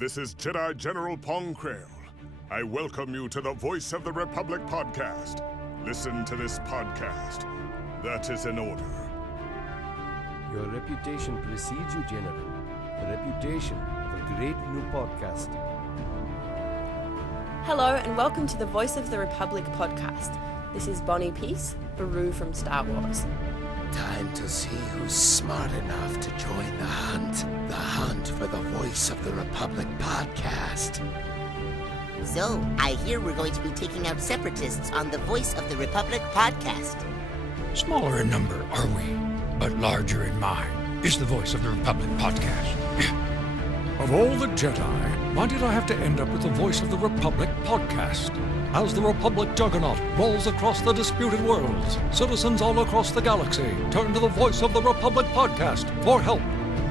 This is Jedi General Pong Krail. I welcome you to the Voice of the Republic podcast. Listen to this podcast. That is an order. Your reputation precedes you, General. The reputation of a great new podcast. Hello and welcome to the Voice of the Republic podcast. This is Bonnie Peace, Baru from Star Wars. Time to see who's smart enough to join the hunt. The hunt for the Voice of the Republic podcast. So, I hear we're going to be taking out separatists on the Voice of the Republic podcast. Smaller in number, are we? But larger in mind is the Voice of the Republic podcast. Of all the Jedi, why did I have to end up with the Voice of the Republic podcast? As the Republic juggernaut rolls across the disputed worlds, citizens all across the galaxy turn to the Voice of the Republic podcast for help.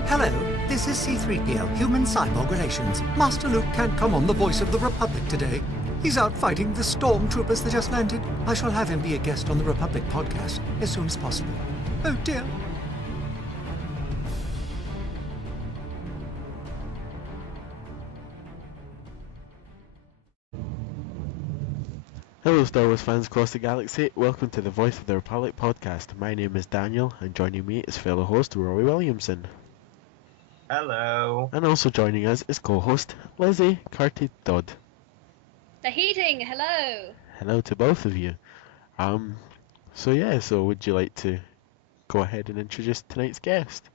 Hello, this is C-3PO, Human Cyborg Relations. Master Luke can't come on the Voice of the Republic today. He's out fighting the stormtroopers that just landed. I shall have him be a guest on the Republic podcast as soon as possible. Oh dear. Hello Star Wars fans across the galaxy, welcome to the Voice of the Republic podcast. My name is Daniel, and joining me is fellow host Ruari Williamson. Hello. And also joining us is co-host Lizzi Carty Dodd. The heating, hello. Hello to both of you. So would you like to go ahead and introduce tonight's guest?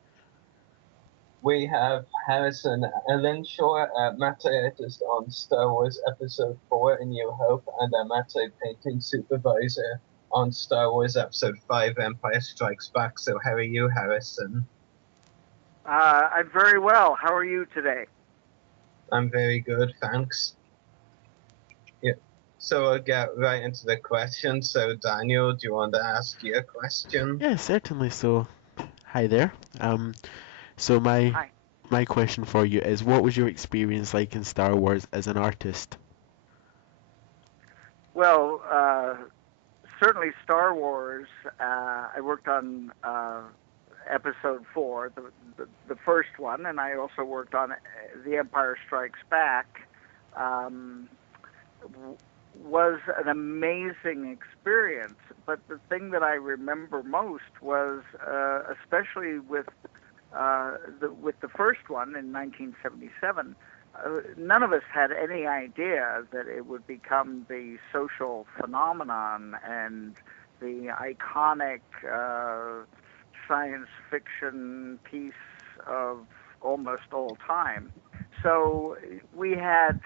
We have Harrison Ellenshaw, matte artist on Star Wars Episode 4 A New Hope, and a matte painting supervisor on Star Wars Episode 5 Empire Strikes Back. So how are you, Harrison? I'm very well. How are you today? I'm very good, thanks. Yeah. So I'll get right into the question. So Daniel, do you want to ask your question? Yeah, certainly. So, hi there. So Hi. my question for you is, what was your experience like in Star Wars as an artist? Well, certainly Star Wars. I worked on Episode 4, the first one, and I also worked on The Empire Strikes Back. Was an amazing experience, but the thing that I remember most was, especially with the first one in 1977, none of us had any idea that it would become the social phenomenon and the iconic science fiction piece of almost all time. So we had,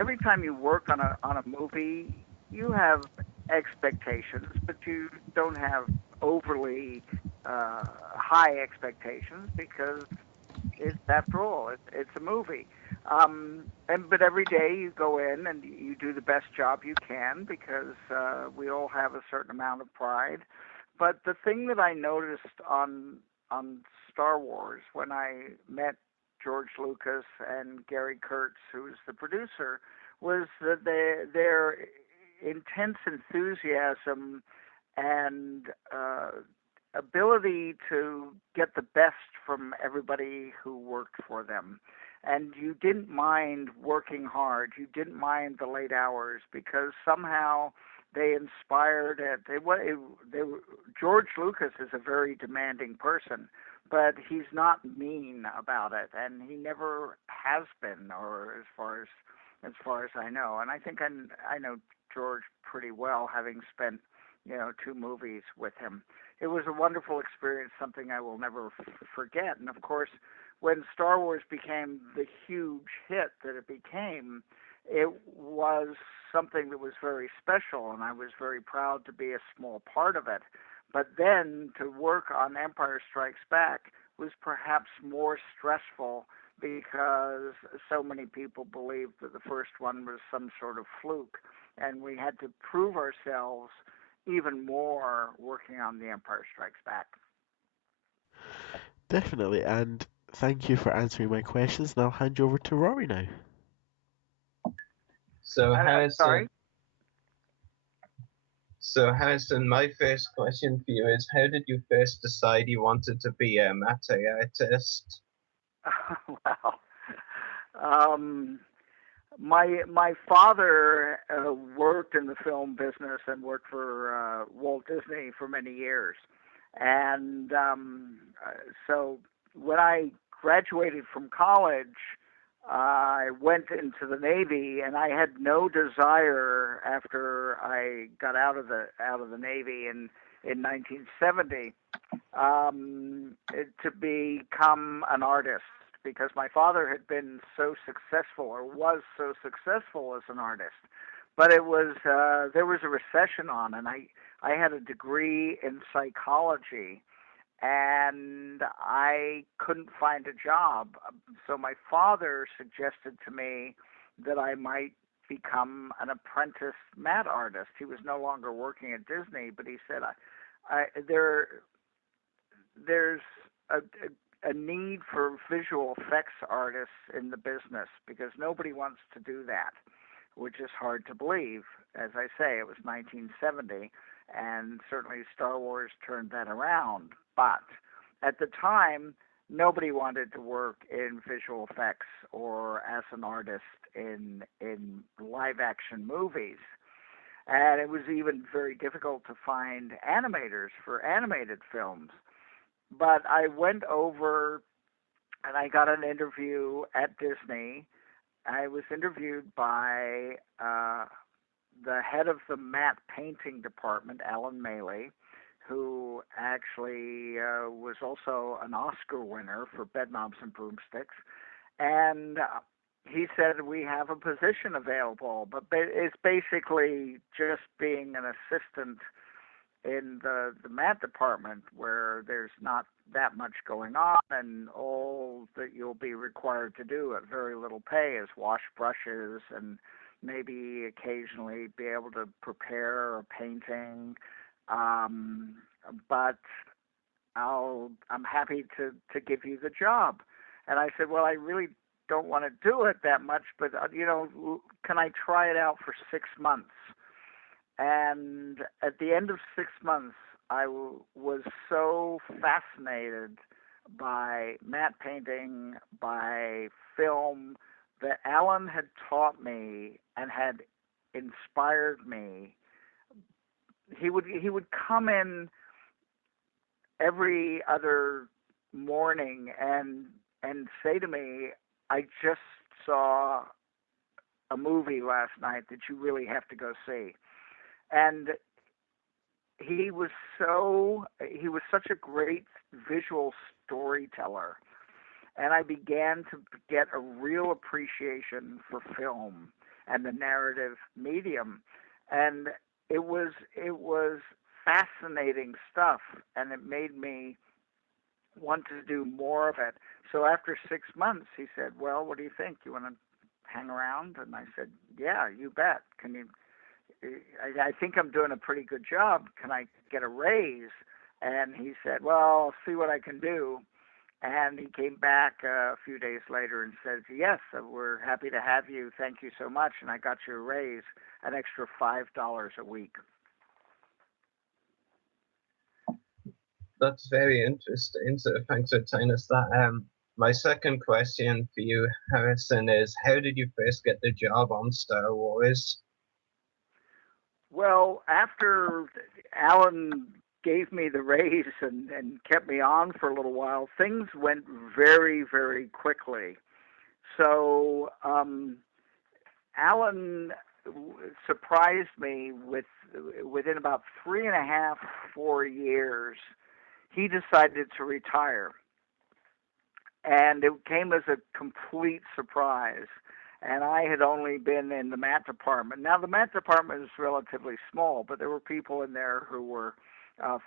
every time you work on a movie, you have expectations, but you don't have overly high expectations because after all, it's a movie. But every day you go in and you do the best job you can because we all have a certain amount of pride. But the thing that I noticed on Star Wars when I met George Lucas and Gary Kurtz, who was the producer, was that their intense enthusiasm and ability to get the best from everybody who worked for them. And you didn't mind working hard. You didn't mind the late hours because somehow they inspired it. George Lucas is a very demanding person, but he's not mean about it, and he never has been, or as far as I know. And I think I know George pretty well, having spent 2 movies with him. It was a wonderful experience, something I will never forget. And of course, when Star Wars became the huge hit that it became, it was something that was very special, and I was very proud to be a small part of it. But then to work on Empire Strikes Back was perhaps more stressful because so many people believed that the first one was some sort of fluke, and we had to prove ourselves even more working on The Empire Strikes Back. Definitely, and thank you for answering my questions, and I'll hand you over to Rory now. So Harrison, Sorry? Harrison, my first question for you is, how did you first decide you wanted to be a matte artist? Well, My father worked in the film business and worked for Walt Disney for many years, and so when I graduated from college, I went into the Navy, and I had no desire after I got out of the Navy in 1970 to become an artist, because my father had been so successful, or was so successful as an artist. But it was there was a recession on, and I had a degree in psychology, and I couldn't find a job. So my father suggested to me that I might become an apprentice matte artist. He was no longer working at Disney, but he said, there's a need for visual effects artists in the business, because nobody wants to do that, which is hard to believe. As I say, it was 1970, and certainly Star Wars turned that around. But at the time, nobody wanted to work in visual effects or as an artist in live-action movies. And it was even very difficult to find animators for animated films. But I went over and I got an interview at Disney. I was interviewed by the head of the matte painting department, Alan Maley, who actually was also an Oscar winner for Bedknobs and Broomsticks. And he said, we have a position available, but it's basically just being an assistant in the matte department, where there's not that much going on, and all that you'll be required to do at very little pay is wash brushes and maybe occasionally be able to prepare a painting. But I'm happy to give you the job. And I said, well, I really don't want to do it that much, but can I try it out for 6 months? And at the end of 6 months, I was so fascinated by matte painting, by film, that Alan had taught me and had inspired me. He would come in every other morning and say to me, I just saw a movie last night that you really have to go see. And he was such a great visual storyteller. And I began to get a real appreciation for film and the narrative medium. And it was fascinating stuff, and it made me want to do more of it. So after 6 months, he said, well, what do you think? You want to hang around? And I said, yeah, you bet. I think I'm doing a pretty good job. Can I get a raise? And he said, well, I'll see what I can do. And he came back a few days later and said, yes, we're happy to have you. Thank you so much. And I got you a raise, an extra $5 a week. That's very interesting. So thanks for telling us that. My second question for you, Harrison, is how did you first get the job on Star Wars? Well, after Alan gave me the raise and kept me on for a little while, things went very, very quickly. So Alan surprised me within about 3.5, 4 years, he decided to retire. And it came as a complete surprise. And I had only been in the matte department. Now, the matte department is relatively small, but there were people in there who were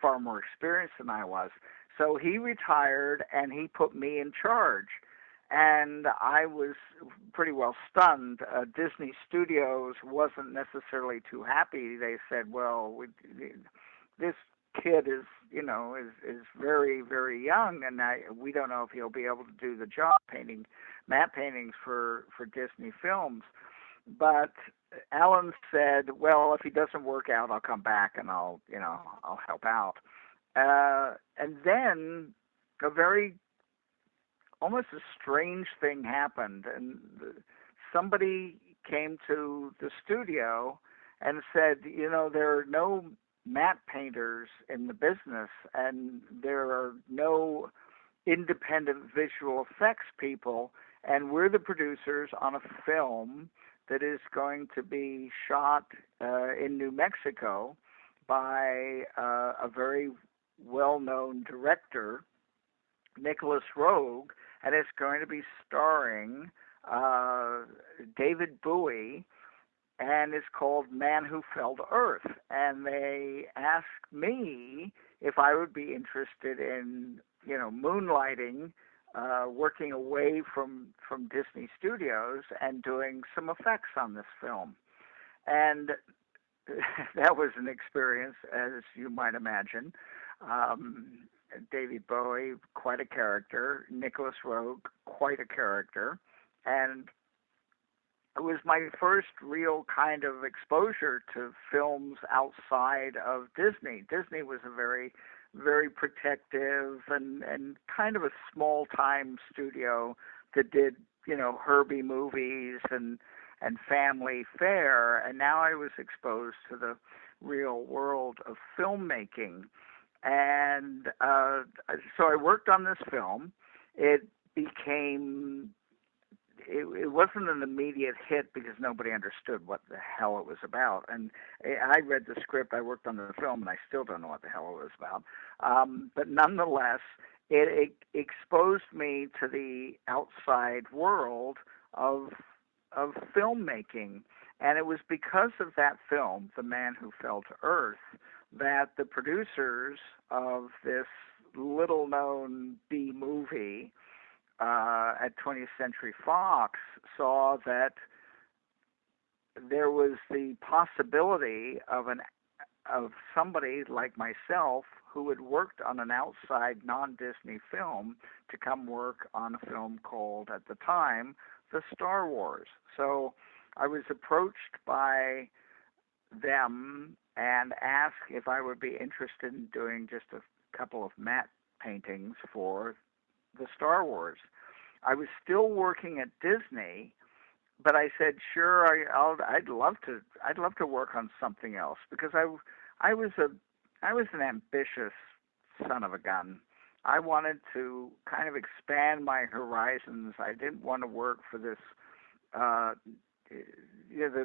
far more experienced than I was. So he retired, and he put me in charge. And I was pretty well stunned. Disney Studios wasn't necessarily too happy. They said, well, this kid is very, very young, and we don't know if he'll be able to do the job painting matte paintings for Disney films. But Alan said, well, if he doesn't work out, I'll come back and I'll help out. And then almost a strange thing happened, and somebody came to the studio and said, there are no matte painters in the business, and there are no independent visual effects people, and we're the producers on a film that is going to be shot in New Mexico by a very well-known director, Nicholas Roeg, and it's going to be starring David Bowie, and it's called Man Who Fell to Earth. And they asked me if I would be interested in, moonlighting, working away from Disney Studios and doing some effects on this film. And that was an experience, as you might imagine. David Bowie, quite a character. Nicholas Roeg, quite a character. And it was my first real kind of exposure to films outside of Disney. Disney was a very, very protective and kind of a small-time studio that did, Herbie movies and family fare. And now I was exposed to the real world of filmmaking. And so I worked on this film. It wasn't an immediate hit because nobody understood what the hell it was about. And I read the script, I worked on the film, and I still don't know what the hell it was about. But nonetheless, it exposed me to the outside world of filmmaking. And it was because of that film, The Man Who Fell to Earth, that the producers of this little-known B movie at 20th Century Fox saw that there was the possibility of somebody like myself who had worked on an outside non-Disney film to come work on a film called, at the time, The Star Wars. So I was approached by them and asked if I would be interested in doing just a couple of matte paintings for the Star Wars. I was still working at Disney, but I said, sure, I'd love to work on something else, because I was an ambitious son of a gun. I wanted to kind of expand my horizons. I didn't want to work for this.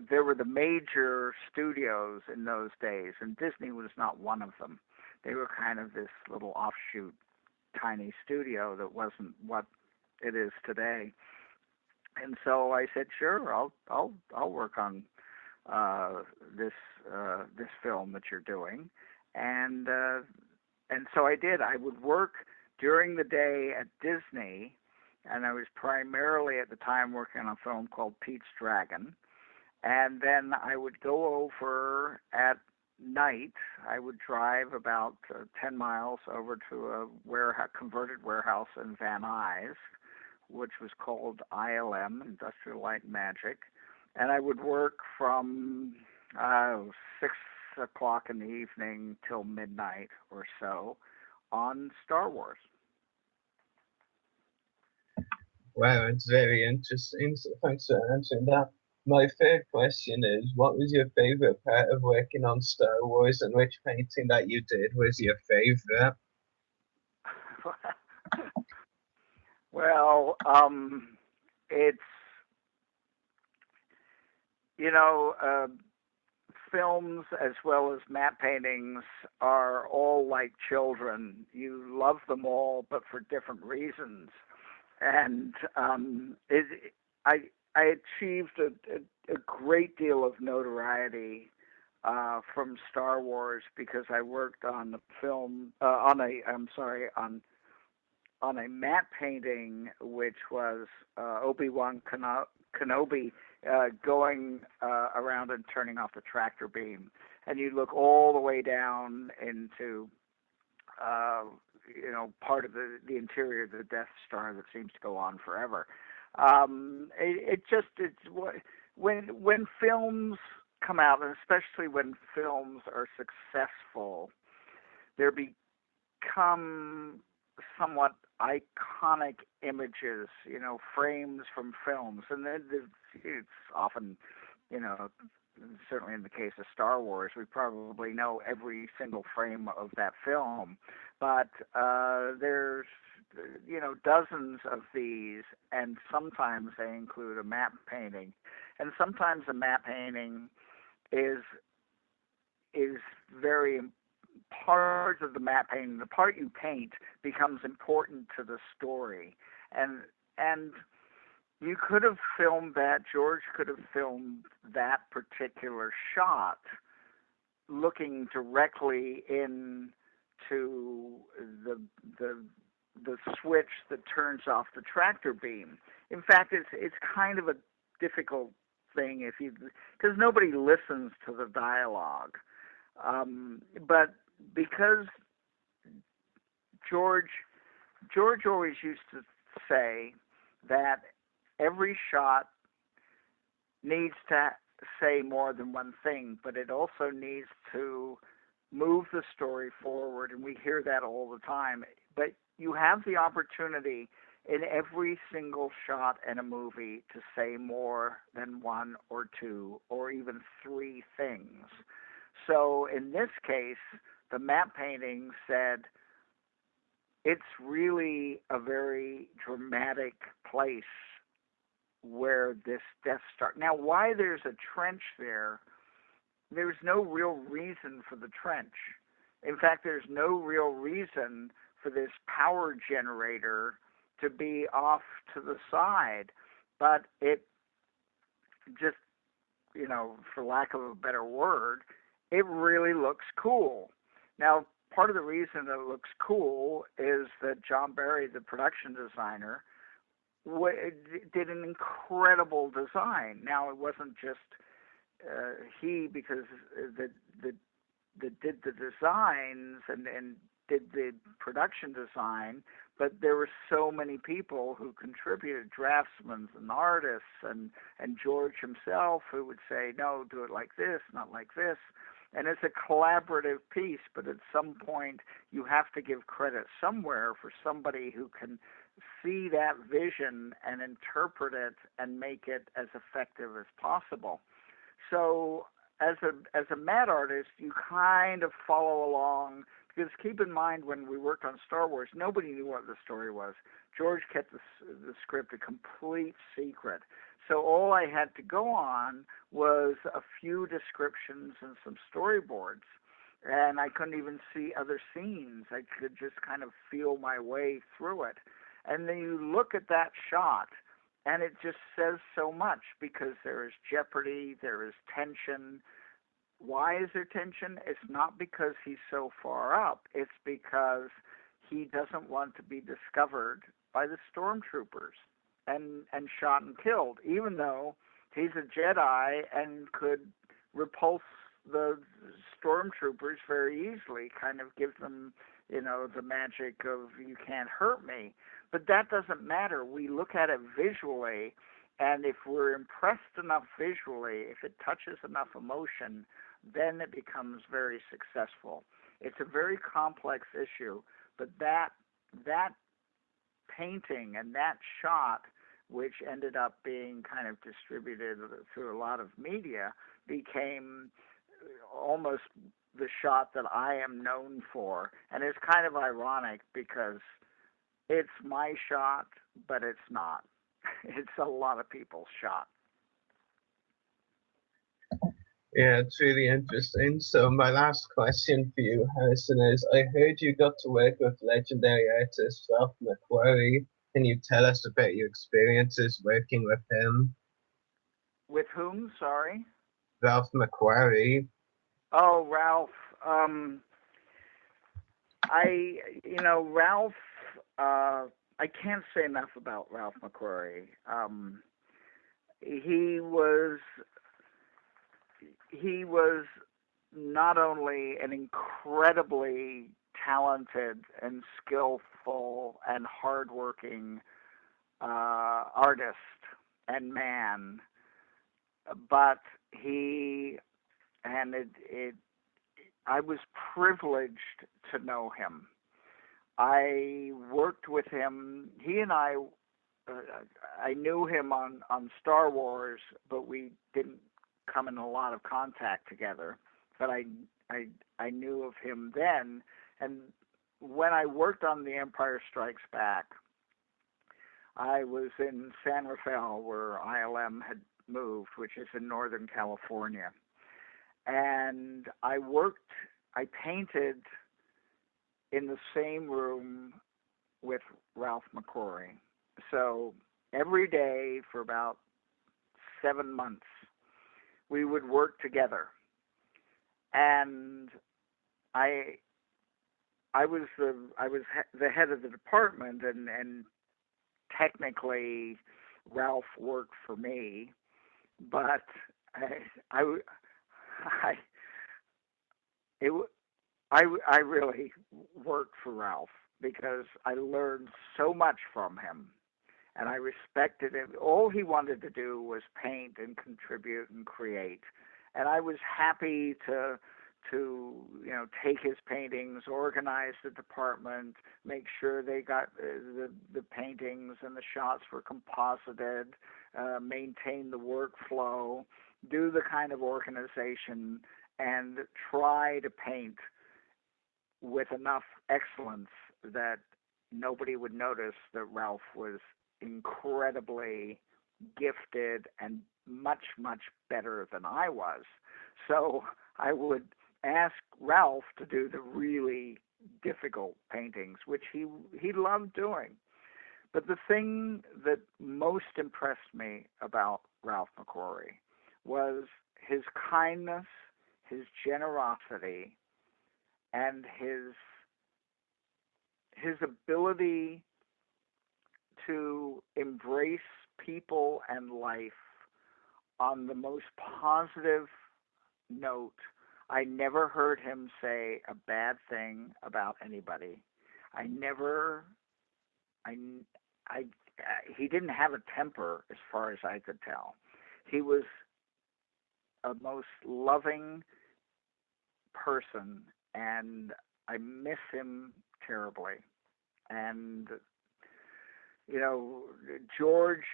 There were the major studios in those days, and Disney was not one of them. They were kind of this little offshoot, tiny studio that wasn't what it is today. And so I said, sure, I'll work on this film that you're doing, and so I did. I would work during the day at Disney, and I was primarily at the time working on a film called Pete's Dragon, and then I would go over at night. I would drive about 10 miles over to a converted warehouse in Van Nuys, which was called ILM, Industrial Light and Magic, and I would work from 6 o'clock in the evening till midnight or so on Star Wars. Wow, it's very interesting. So thanks for answering that. My third question is, what was your favorite part of working on Star Wars, and which painting that you did was your favorite? Well, it's, films as well as matte paintings are all like children. You love them all, but for different reasons. And I achieved a great deal of notoriety from Star Wars because I worked on the film on a matte painting, which was Obi-Wan Kenobi going around and turning off the tractor beam, and you look all the way down into part of the interior of the Death Star that seems to go on forever. When films come out, and especially when films are successful, there become somewhat iconic images, frames from films, and then it's often, certainly in the case of Star Wars, we probably know every single frame of that film, but there's dozens of these, and sometimes they include a map painting, and sometimes a map painting is very part of the map painting. The part you paint becomes important to the story, and you could have filmed that. George could have filmed that particular shot looking directly into the switch that turns off the tractor beam. In fact, it's kind of a difficult thing because nobody listens to the dialogue. But because George always used to say that every shot needs to say more than one thing, but it also needs to move the story forward, and we hear that all the time. But you have the opportunity in every single shot in a movie to say more than one or two or even three things. So in this case, the map painting said, it's really a very dramatic place where this Death Star. Now, why there's a trench there's no real reason for the trench. In fact, there's no real reason for this power generator to be off to the side. But it just, for lack of a better word, it really looks cool. Now, part of the reason that it looks cool is that John Barry, the production designer, did an incredible design. Now, it wasn't just he, because that did the designs and did the production design, but there were so many people who contributed, draftsmen and artists, and George himself, who would say, no, do it like this, not like this. And it's a collaborative piece, but at some point you have to give credit somewhere for somebody who can see that vision and interpret it and make it as effective as possible. So as a matte artist, you kind of follow along, because keep in mind, when we worked on Star Wars, nobody knew what the story was. George kept the script a complete secret. So all I had to go on was a few descriptions and some storyboards. And I couldn't even see other scenes. I could just kind of feel my way through it. And then you look at that shot, and it just says so much, because there is jeopardy, there is tension. Why is there tension? It's not because he's so far up. It's because he doesn't want to be discovered by the stormtroopers and shot and killed, even though he's a Jedi and could repulse the stormtroopers very easily, kind of give them, the magic of you can't hurt me. But that doesn't matter. We look at it visually, and if we're impressed enough visually, if it touches enough emotion, then it becomes very successful. It's a very complex issue, but that painting and that shot, which ended up being kind of distributed through a lot of media, became almost the shot that I am known for. And it's kind of ironic, because it's my shot, but it's not. It's a lot of people's shot. Yeah, it's really interesting. So my last question for you, Harrison, is I heard you got to work with legendary artist Ralph McQuarrie. Can you tell us about your experiences working with him? With whom, sorry? Ralph McQuarrie. Oh, Ralph. Ralph, I can't say enough about Ralph McQuarrie. He was not only an incredibly talented and skillful and hardworking artist and man, but I was privileged to know him. I worked with him. He and I knew him on Star Wars, but we didn't come in a lot of contact together. But I knew of him then, and when I worked on The Empire Strikes Back, I was in San Rafael, where ILM had moved, which is in Northern California. And I painted in the same room with Ralph McQuarrie. So every day for about 7 months, we would work together. And I was the head of the department, and technically Ralph worked for me, but I really worked for Ralph because I learned so much from him, and I respected him. All he wanted to do was paint and contribute and create, and I was happy to take his paintings, organize the department, make sure they got the paintings and the shots were composited, maintain the workflow, do the kind of organization, and try to paint with enough excellence that nobody would notice that Ralph was incredibly gifted and much, much better than I was. So I would ask Ralph to do the really difficult paintings, which he loved doing. But the thing that most impressed me about Ralph McQuarrie was his kindness, his generosity, and his ability to embrace people and life on the most positive note. I never heard him say a bad thing about anybody. He didn't have a temper, as far as I could tell. He was a most loving person, and I miss him terribly. And George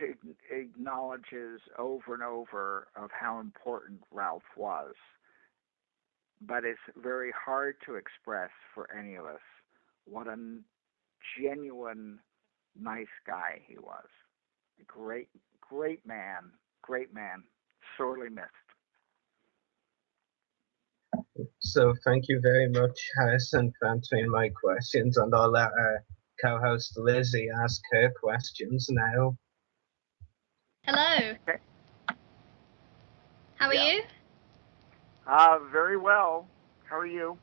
acknowledges over and over of how important Ralph was, but it's very hard to express for any of us what a genuine, nice guy he was. A great man, sorely missed. So thank you very much, Harrison, for answering my questions, and I'll let our co-host Lizzie ask her questions now. Hello. Okay. How are you? Very well. How are you?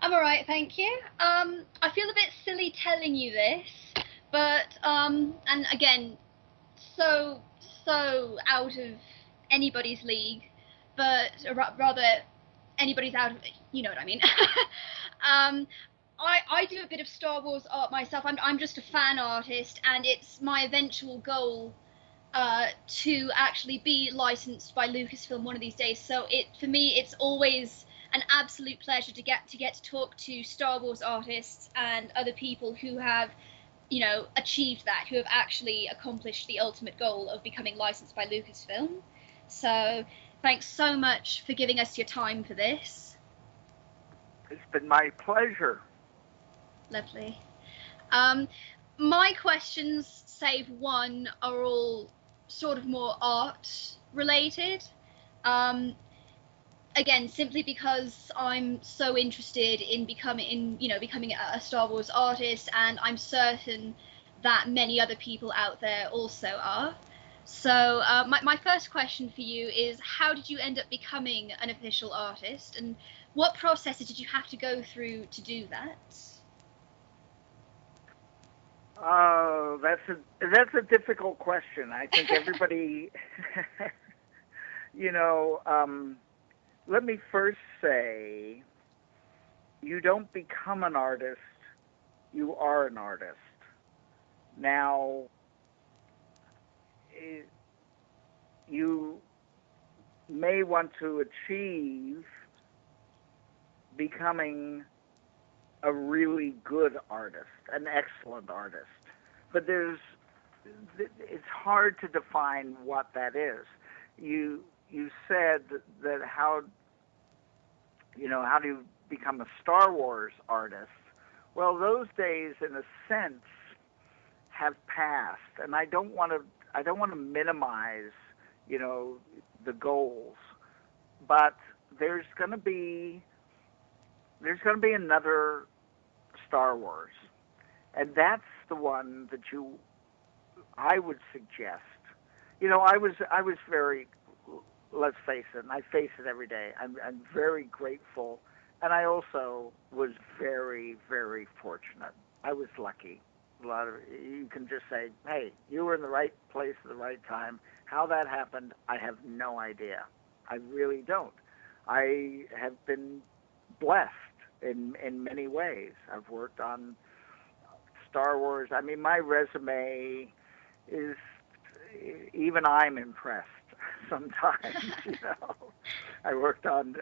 I'm alright, thank you. I feel a bit silly telling you this, but and again, so out of anybody's league, but rather anybody's out of, you know what I mean. I do a bit of Star Wars art myself. I'm just a fan artist, and it's my eventual goal to actually be licensed by Lucasfilm one of these days. So for me, it's always an absolute pleasure to get to talk to Star Wars artists and other people who have, achieved that, who have actually accomplished the ultimate goal of becoming licensed by Lucasfilm. So thanks so much for giving us your time for this. It's been my pleasure. Lovely. My questions, save one, are all sort of more art related. Again, simply because I'm so interested in becoming a Star Wars artist, and I'm certain that many other people out there also are. So my first question for you is, how did you end up becoming an official artist, and what processes did you have to go through to do that? Oh, that's a difficult question. I think everybody, let me first say, you don't become an artist, you are an artist. Now, you may want to achieve becoming a really good artist, an excellent artist. But it's hard to define what that is. You said that how do you become a Star Wars artist? Well, those days, in a sense, have passed, and I don't want to minimize, the goals, but there's going to be another Star Wars, and that's the one that I would suggest. I was very, let's face it, and I face it every day. I'm very grateful, and I also was very, very fortunate. I was lucky. You can just say, hey, you were in the right place at the right time. How that happened, I have no idea. I really don't. I have been blessed in many ways. I've worked on Star Wars. I mean, my resume is, even I'm impressed sometimes. I worked on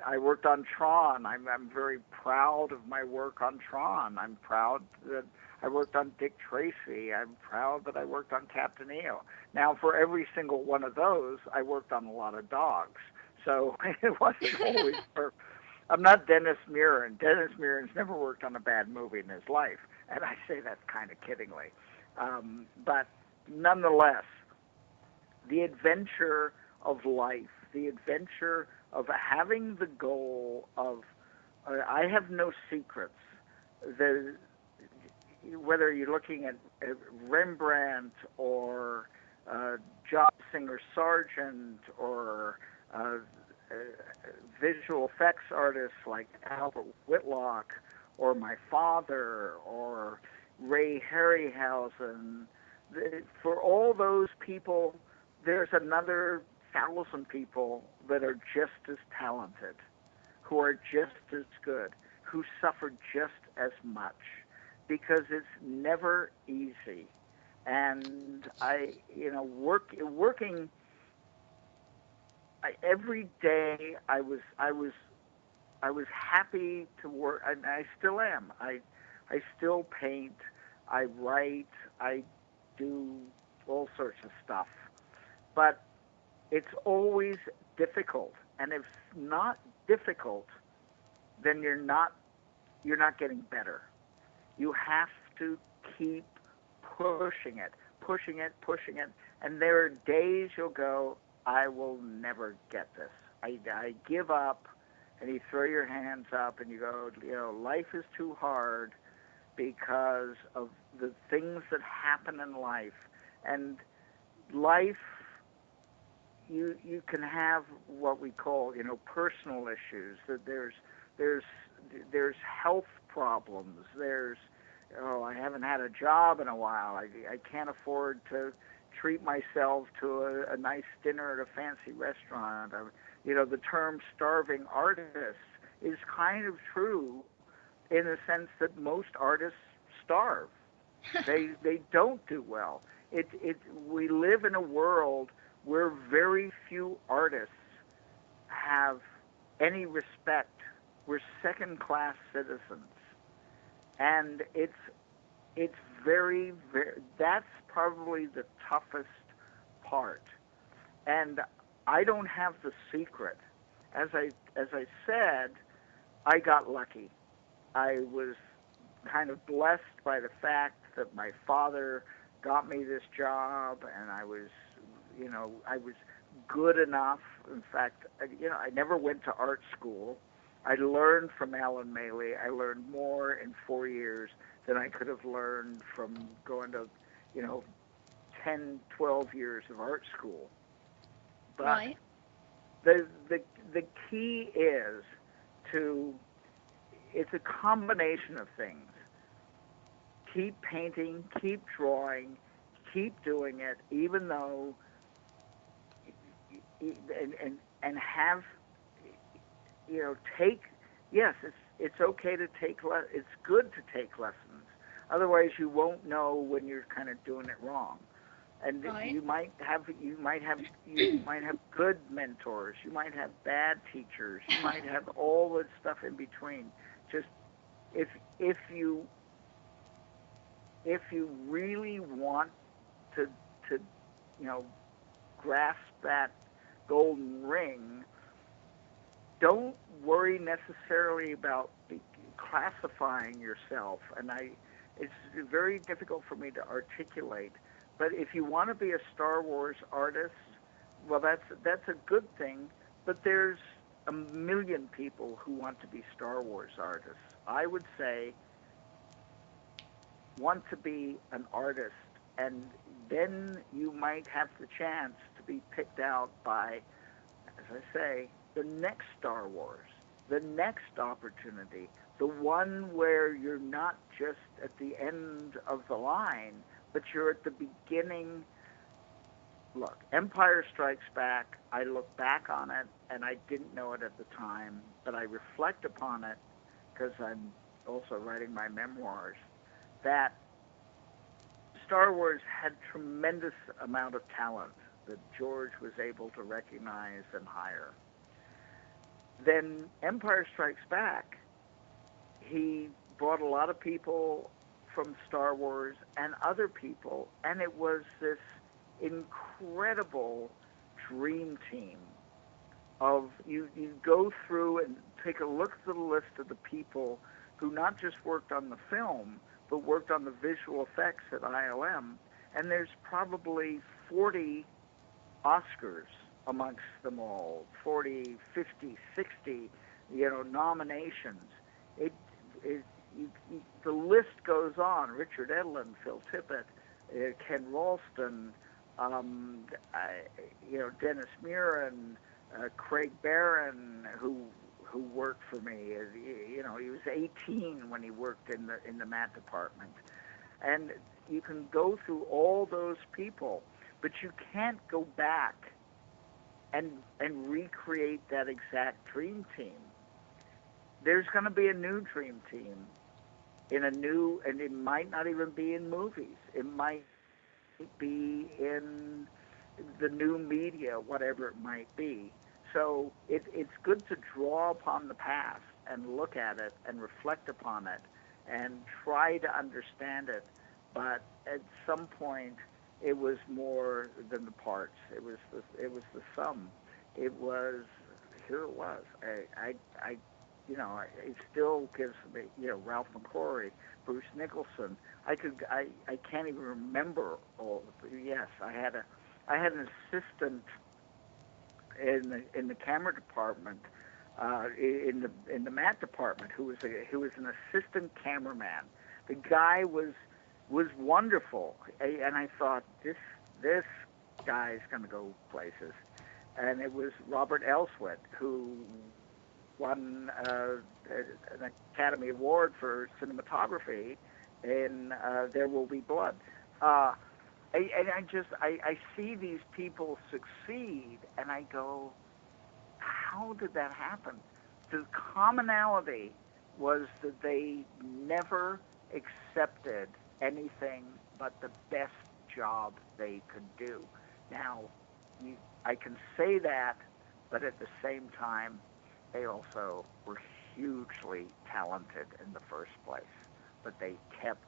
Tron. I'm very proud of my work on Tron. I'm proud that I worked on Dick Tracy. I'm proud that I worked on Captain EO. Now, for every single one of those, I worked on a lot of dogs. So it wasn't always perfect. I'm not Dennis Muren. Dennis Muren's never worked on a bad movie in his life, and I say that kind of kiddingly. But nonetheless, the adventure of life, the adventure of having the goal of, I have no secrets. Whether you're looking at Rembrandt or John Singer Sargent or visual effects artists like Albert Whitlock or my father or Ray Harryhausen, for all those people, there's another 1,000 people that are just as talented, who are just as good, who suffer just as much, because it's never easy. And working every day, I was happy to work, and I still am. I still paint, I write, I do all sorts of stuff. But it's always difficult, and if not difficult, then you're not getting better. You have to keep pushing it, and there are days you'll go, I will never get this. I give up, and you throw your hands up, and you go, life is too hard because of the things that happen in life. And life, you can have what we call, personal issues. That there's health problems. There's, I haven't had a job in a while. I can't afford to treat myself to a nice dinner at a fancy restaurant. The term starving artist is kind of true in the sense that most artists starve. They don't do well. We live in a world where very few artists have any respect. We're second-class citizens, and it's very, very. That's probably the toughest part. And I don't have the secret. As I said, I got lucky. I was kind of blessed by the fact that my father got me this job, and I was good enough. In fact, I never went to art school. I learned from Alan Maley. I learned more in 4 years than I could have learned from going to, 10, 12 years of art school. But right. the key is it's a combination of things. Keep painting, keep drawing, keep doing it, even though, and have, yes, it's okay to take, it's good to take lessons. Otherwise, you won't know when you're kind of doing it wrong. And right. you might have good mentors. You might have bad teachers. You might have all that stuff in between. Just if if you if you really want to grasp that golden ring, don't worry necessarily about classifying yourself. And it's very difficult for me to articulate. But if you want to be a Star Wars artist, well, that's a good thing. But there's a million people who want to be Star Wars artists. I would say want to be an artist, and then you might have the chance to be picked out by, as I say, the next Star Wars, the next opportunity, the one where you're not just at the end of the line, but you're at the beginning. Look, Empire Strikes Back, I look back on it, and I didn't know it at the time, but I reflect upon it because I'm also writing my memoirs, that Star Wars had tremendous amount of talent that George was able to recognize and hire. Then Empire Strikes Back, he brought a lot of people from Star Wars and other people, and it was this incredible dream team of you go through and take a look at the list of the people who not just worked on the film, but worked on the visual effects at ILM, and there's probably 40 Oscars amongst them all, 40, 50, 60, nominations. The list goes on. Richard Edlund, Phil Tippett, Ken Ralston, Dennis Muren, Craig Barron, who worked for me. He was 18 when he worked in the mat department. And you can go through all those people, but you can't go back and recreate that exact dream team. There's going to be a new dream team and it might not even be in movies. It might be in the new media, whatever it might be. So it's good to draw upon the past and look at it and reflect upon it and try to understand it. But at some point, it was more than the parts. It was the sum. Here it was. It still gives me, Ralph McQuarrie, Bruce Nicholson. I can't even remember all. Yes, I had an assistant in the camera department, in the mat department, who was an assistant cameraman. The guy was wonderful, and I thought this guy's going to go places. And it was Robert Elswit, who won an Academy Award for cinematography in There Will Be Blood. And I see these people succeed, and I go, how did that happen? The commonality was that they never accepted anything but the best job they could do. Now, I can say that, but at the same time, they also were hugely talented in the first place. But they kept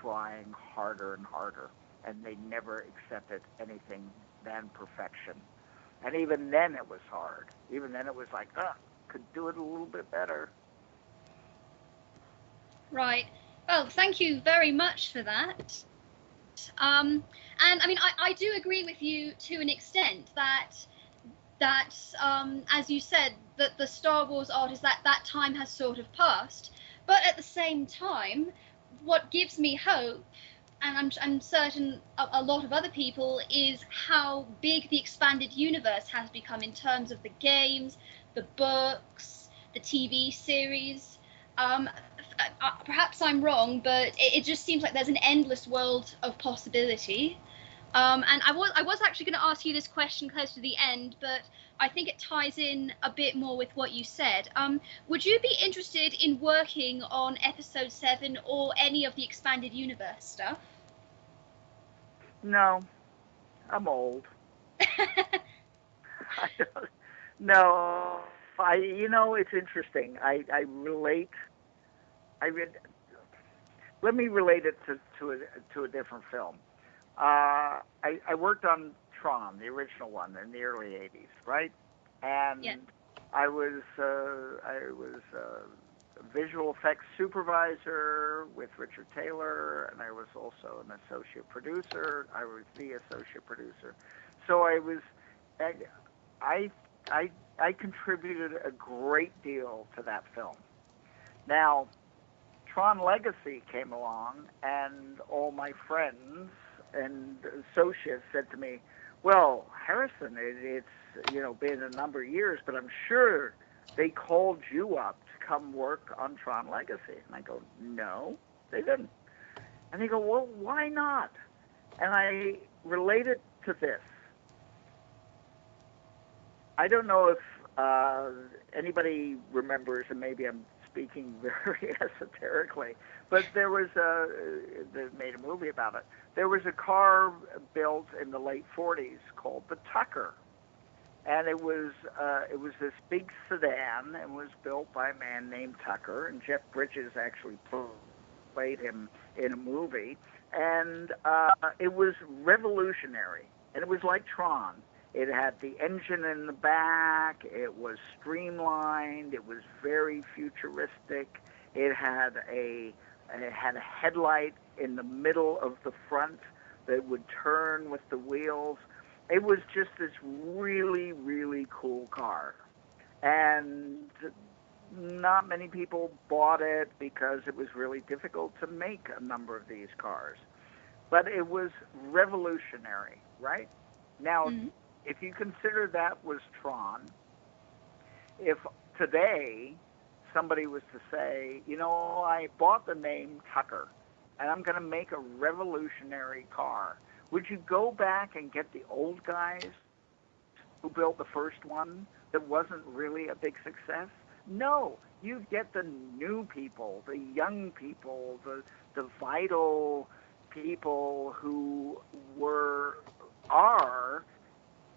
trying harder and harder, and they never accepted anything than perfection. And even then it was hard. Even then it was like, could do it a little bit better. Right. Well, thank you very much for that. And I mean, I do agree with you to an extent that as you said, that the Star Wars artist, that time has sort of passed. But at the same time, what gives me hope, and I'm certain a lot of other people, is how big the expanded universe has become in terms of the games, the books, the TV series. Perhaps I'm wrong, but it just seems like there's an endless world of possibility. And I was actually going to ask you this question close to the end, but I think it ties in a bit more with what you said. Would you be interested in working on Episode 7 or any of the expanded universe stuff? No, I'm old. No, it's interesting. I relate let me relate it to a different film. I worked on Tron, the original one, in the early '80s, right? And Yeah. I was visual effects supervisor with Richard Taylor, and I was also an associate producer. I was the associate producer, so I contributed a great deal to that film. Now, Tron Legacy came along, and all my friends and associates said to me, "Well, Harrison, it's been a number of years, but I'm sure they called you up to come work on Tron Legacy." And I go, "No, they didn't." And they go, "Well, why not?" And I relate it to this. I don't know if anybody remembers, and maybe I'm speaking very esoterically, but they made a movie about it. There was a car built in the late '40s called the Tucker. And it was this big sedan, and was built by a man named Tucker, and Jeff Bridges actually played him in a movie. And it was revolutionary, and it was like Tron. It had the engine in the back. It was streamlined. It was very futuristic. It had a headlight in the middle of the front that would turn with the wheels. It was just this really, really cool car. And not many people bought it because it was really difficult to make a number of these cars. But it was revolutionary, right? Now, if you consider that was Tron, if today somebody was to say, I bought the name Tucker, and I'm going to make a revolutionary car, would you go back and get the old guys who built the first one that wasn't really a big success? No, you'd get the new people, the young people, the vital people who are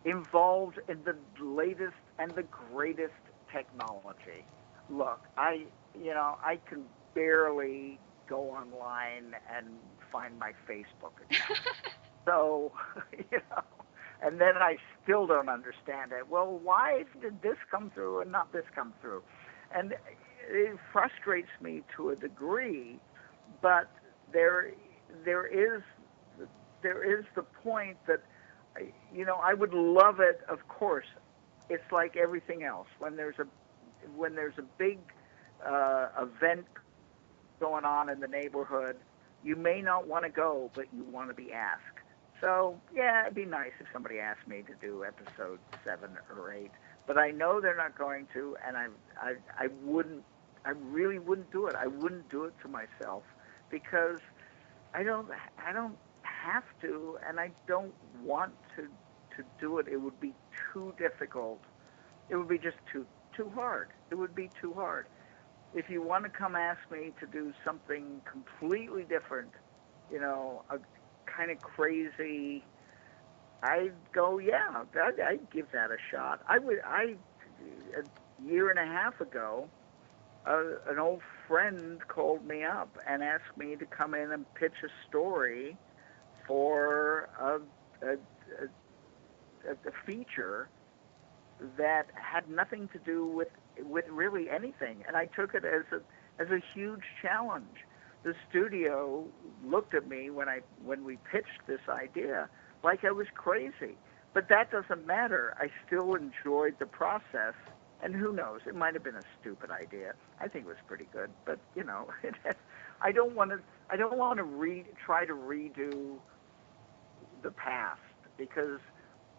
involved in the latest and the greatest technology. Look, I can barely go online and find my Facebook account. So, and then I still don't understand it. Well, why did this come through and not this come through? And it frustrates me to a degree, but there is the point that, I would love it. Of course, it's like everything else. When there's a big event going on in the neighborhood, you may not want to go, but you want to be asked. So, yeah, it'd be nice if somebody asked me to do episode 7 or 8, but I know they're not going to, and I really wouldn't do it. I wouldn't do it to myself because I don't have to, and I don't want to do it. It would be too difficult. It would be just too hard. It would be too hard. If you want to come ask me to do something completely different, a kind of crazy, I'd go, yeah, I'd give that a shot. A year and a half ago, an old friend called me up and asked me to come in and pitch a story for a feature that had nothing to do with really anything, and I took it as a huge challenge. The studio looked at me when we pitched this idea like I was crazy, but that doesn't matter. I still enjoyed the process, and who knows? It might have been a stupid idea. I think it was pretty good, but I don't want to try to redo the past because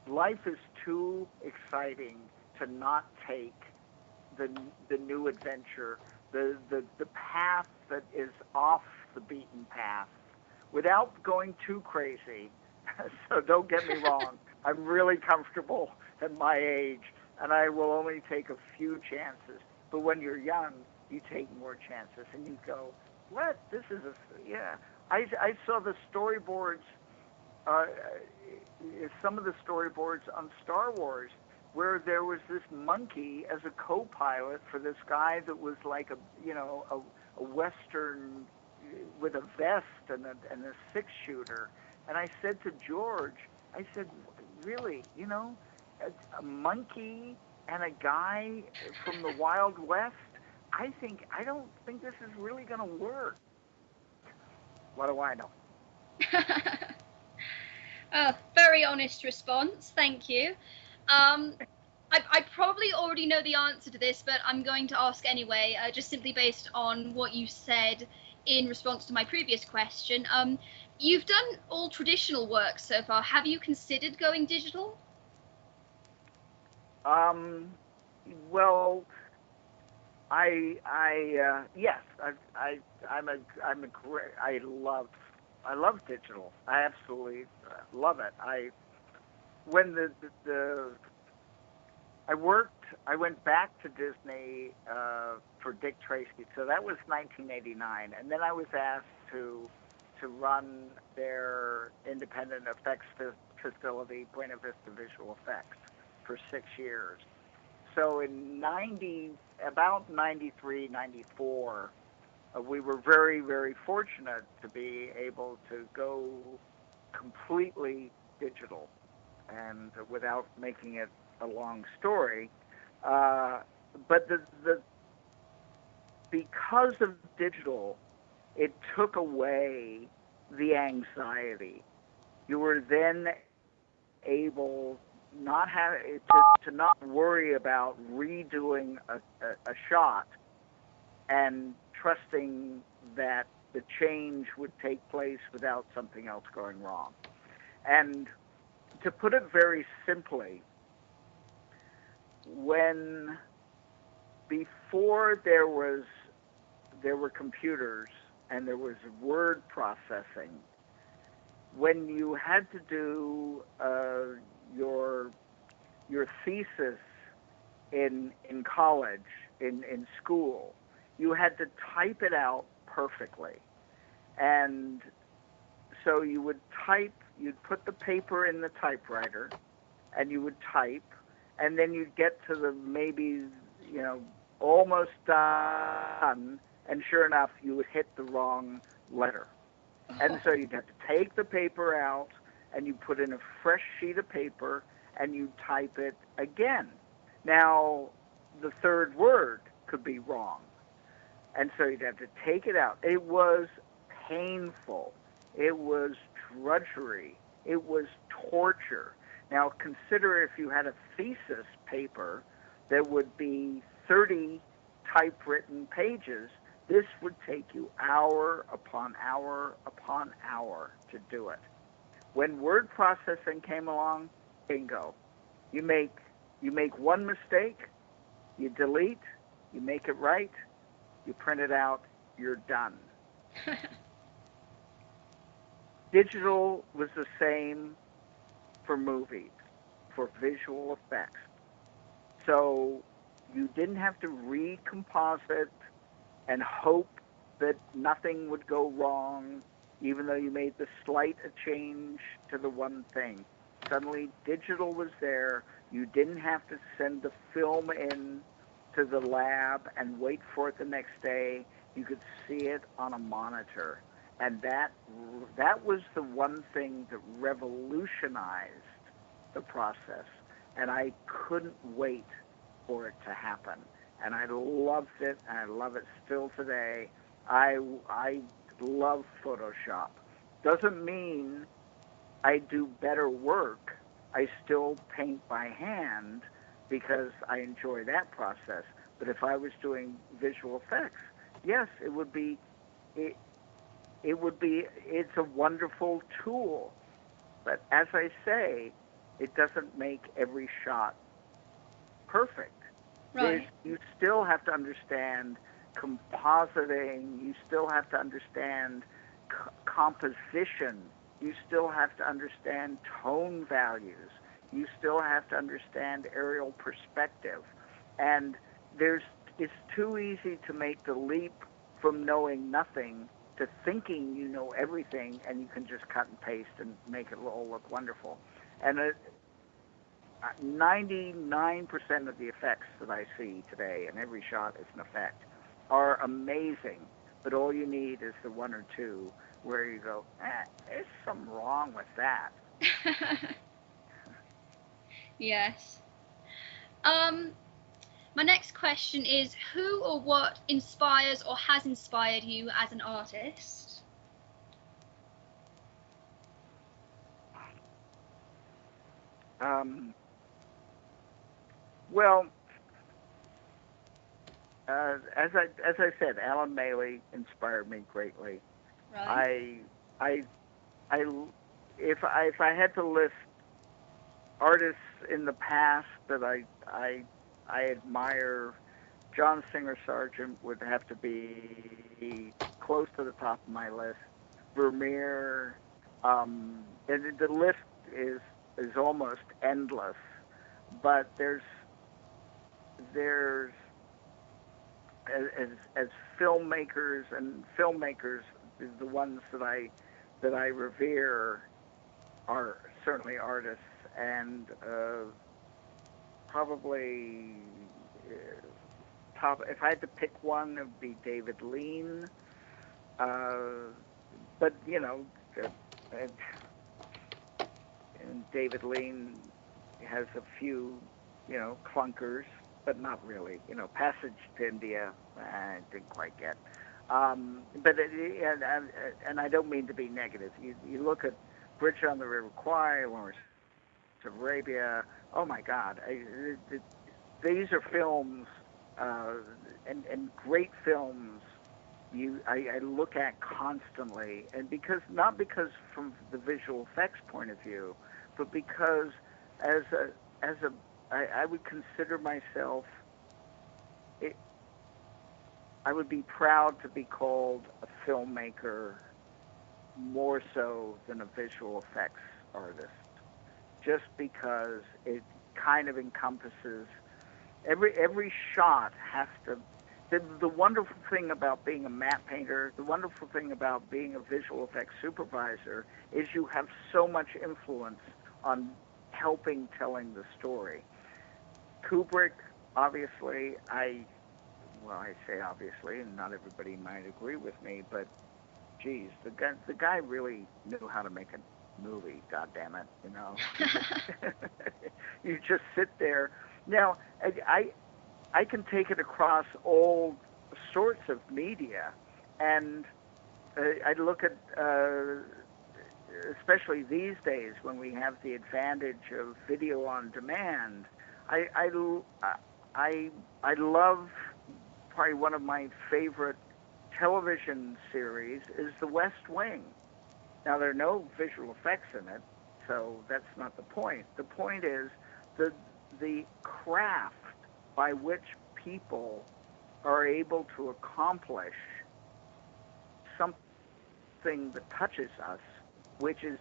life is too exciting to not take the new adventure, the path that is off the beaten path, without going too crazy. So don't get me wrong. I'm really comfortable at my age, and I will only take a few chances. But when you're young, you take more chances, and you go, what? This is I saw the storyboards, some of the storyboards on Star Wars, where there was this monkey as a co-pilot for this guy that was like a a Western with a vest and a six-shooter. And I said to George, I said, really, a monkey and a guy from the Wild West? I don't think this is really going to work. What do I know? Very honest response. Thank you. I probably already know the answer to this, but I'm going to ask anyway, just simply based on what you said in response to my previous question. You've done all traditional work so far. Have you considered going digital? Well, yes, I love digital. I absolutely love it. I went back to Disney for Dick Tracy, so that was 1989, and then I was asked to run their independent effects facility, Buena Vista Visual Effects, for 6 years. So in about 93, 94, we were very, very fortunate to be able to go completely digital, and without making it a long story, but because of digital, it took away the anxiety. You were then able to not worry about redoing a shot and trusting that the change would take place without something else going wrong. And to put it very simply, before there were computers and there was word processing, when you had to do your thesis in college, in school, you had to type it out perfectly. And so you'd put the paper in the typewriter, and you would type, and then you'd get to the maybe, almost done, and sure enough, you would hit the wrong letter. And so you'd have to take the paper out, and you put in a fresh sheet of paper, and you type it again. Now, the third word could be wrong. And so you'd have to take it out. It was painful. It was drudgery. It was torture. Now, consider if you had a thesis paper that would be 30 typewritten pages, this would take you hour upon hour upon hour to do it. When word processing came along, bingo. You make one mistake, you delete, you make it right, you print it out, you're done. Digital was the same for movies, for visual effects. So you didn't have to recomposite and hope that nothing would go wrong, even though you made the slight change to the one thing. Suddenly, digital was there. You didn't have to send the film in to the lab and wait for it the next day. You could see it on a monitor. And that was the one thing that revolutionized the process. And I couldn't wait for it to happen. And I loved it, and I love it still today. I love Photoshop. Doesn't mean I do better work. I still paint by hand because I enjoy that process. But if I was doing visual effects, yes, it's a wonderful tool. But as I say, it doesn't make every shot perfect. Right. You still have to understand compositing. You still have to understand composition. You still have to understand tone values. You still have to understand aerial perspective. And it's too easy to make the leap from knowing nothing to thinking you know everything and you can just cut and paste and make it all look wonderful. And 99% of the effects that I see today, and every shot is an effect, are amazing. but all you need is the one or two where you go, there's something wrong with that. Yes. My next question is, who or what inspires or has inspired you as an artist? Well, as I said, Alan Maley inspired me greatly. Right. If I had to list artists in the past that I admire, John Singer Sargent would have to be close to the top of my list. Vermeer, the list is almost endless, but there's as filmmakers, the ones that I revere are certainly artists, and probably top. If I had to pick one, it would be David Lean. But and David Lean has a few, clunkers, but not really. Passage to India, I didn't quite get. But and I don't mean to be negative. You look at Bridge on the River Kwai, Lawrence of Arabia. Oh my God, these are films, and great films. I look at constantly, and not because from the visual effects point of view, but because I would consider myself. I would be proud to be called a filmmaker more so than a visual effects artist, just because it kind of encompasses every shot has to. The wonderful thing about being a matte painter, the wonderful thing about being a visual effects supervisor, is you have so much influence on helping telling the story. Kubrick, obviously, I say obviously, and not everybody might agree with me, but geez, the guy really knew how to make a movie. God damn it, You just sit there. Now, I can take it across all sorts of media, and I look at, especially these days when we have the advantage of video on demand. I love, probably one of my favorite television series is The West Wing. Now, there are no visual effects in it, so that's not the point. The point is the craft by which people are able to accomplish something that touches us, which is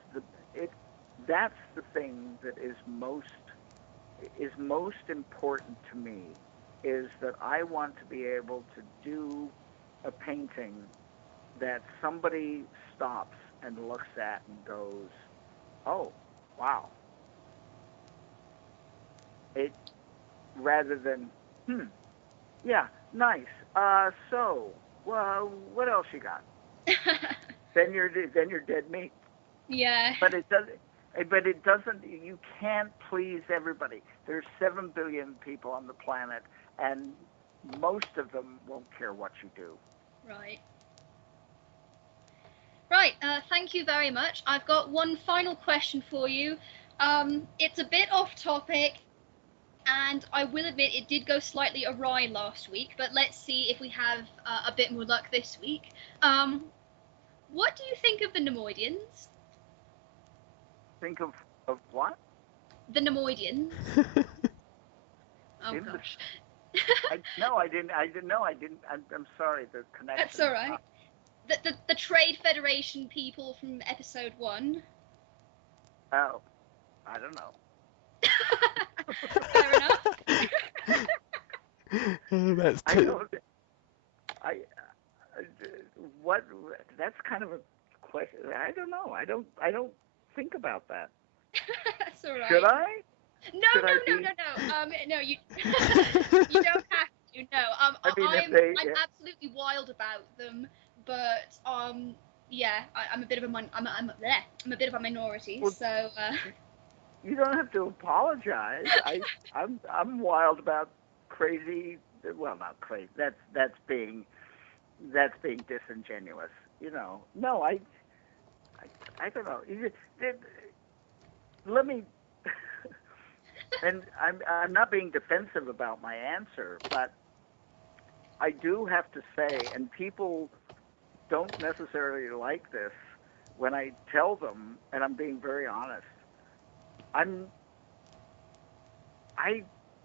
that's the thing that is most important to me, is that I want to be able to do a painting that somebody stops and looks at and goes, oh, wow. Rather than, yeah, nice. So, well, what else you got? then you're dead meat. Yeah. But it doesn't. You can't please everybody. There's 7 billion people on the planet, and most of them won't care what you do. Right. Right. Thank you very much. I've got one final question for you. It's a bit off topic, and I will admit it did go slightly awry last week, but let's see if we have a bit more luck this week. What do you think of the neimodians? Think of what? The neimodians. Oh gosh. I didn't know. I'm sorry. The connection. That's all right. The Trade Federation people from episode 1. Oh, I don't know. Fair enough. That's kind of a question. I don't know. I don't think about that. That's all right. Should I? No, you you don't have to. No. I'm absolutely wild about them, but yeah, I'm a bit of a I'm a bit of a minority, Well, so. You don't have to apologize. I'm wild about crazy. Well, not crazy. That's being disingenuous. No, I don't know. Let me. And I'm not being defensive about my answer, but I do have to say, and people don't necessarily like this when I tell them, and I'm being very honest. I